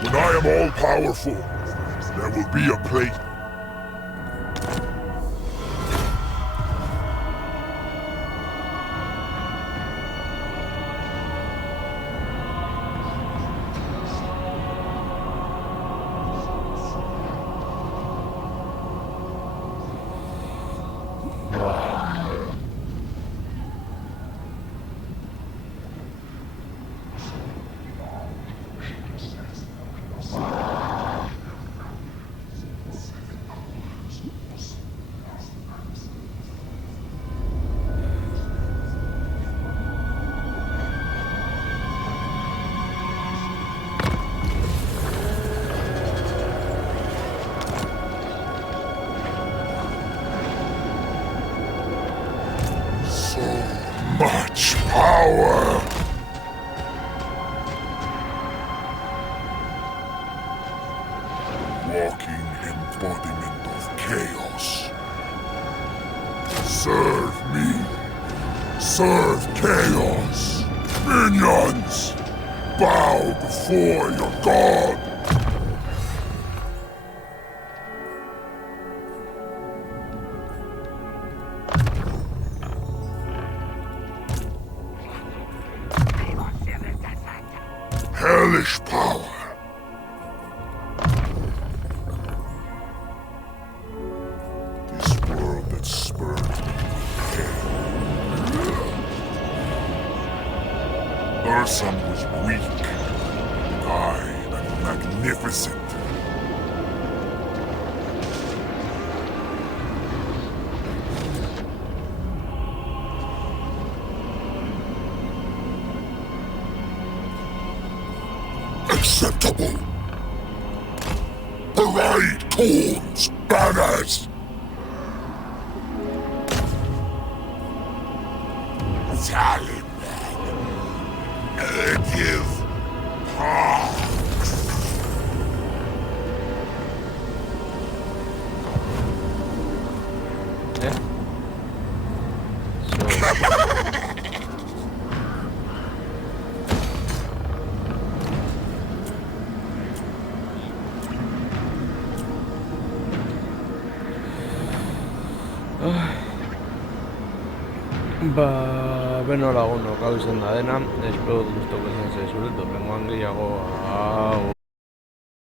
When I am all-powerful, there will be a plate. Much power! Walking embodiment of chaos. Serve me. Serve chaos. Minions! Bow before your god! Hellish power. This world that spurned me. Ursun was weak. I am magnificent. Acceptable. Parade corns, banners. Taliban. Give parks. Yeah. Beno lagunok, hau izan da dena, espero dut guztoko izan zaizuretu, rengoan gehiago, hau.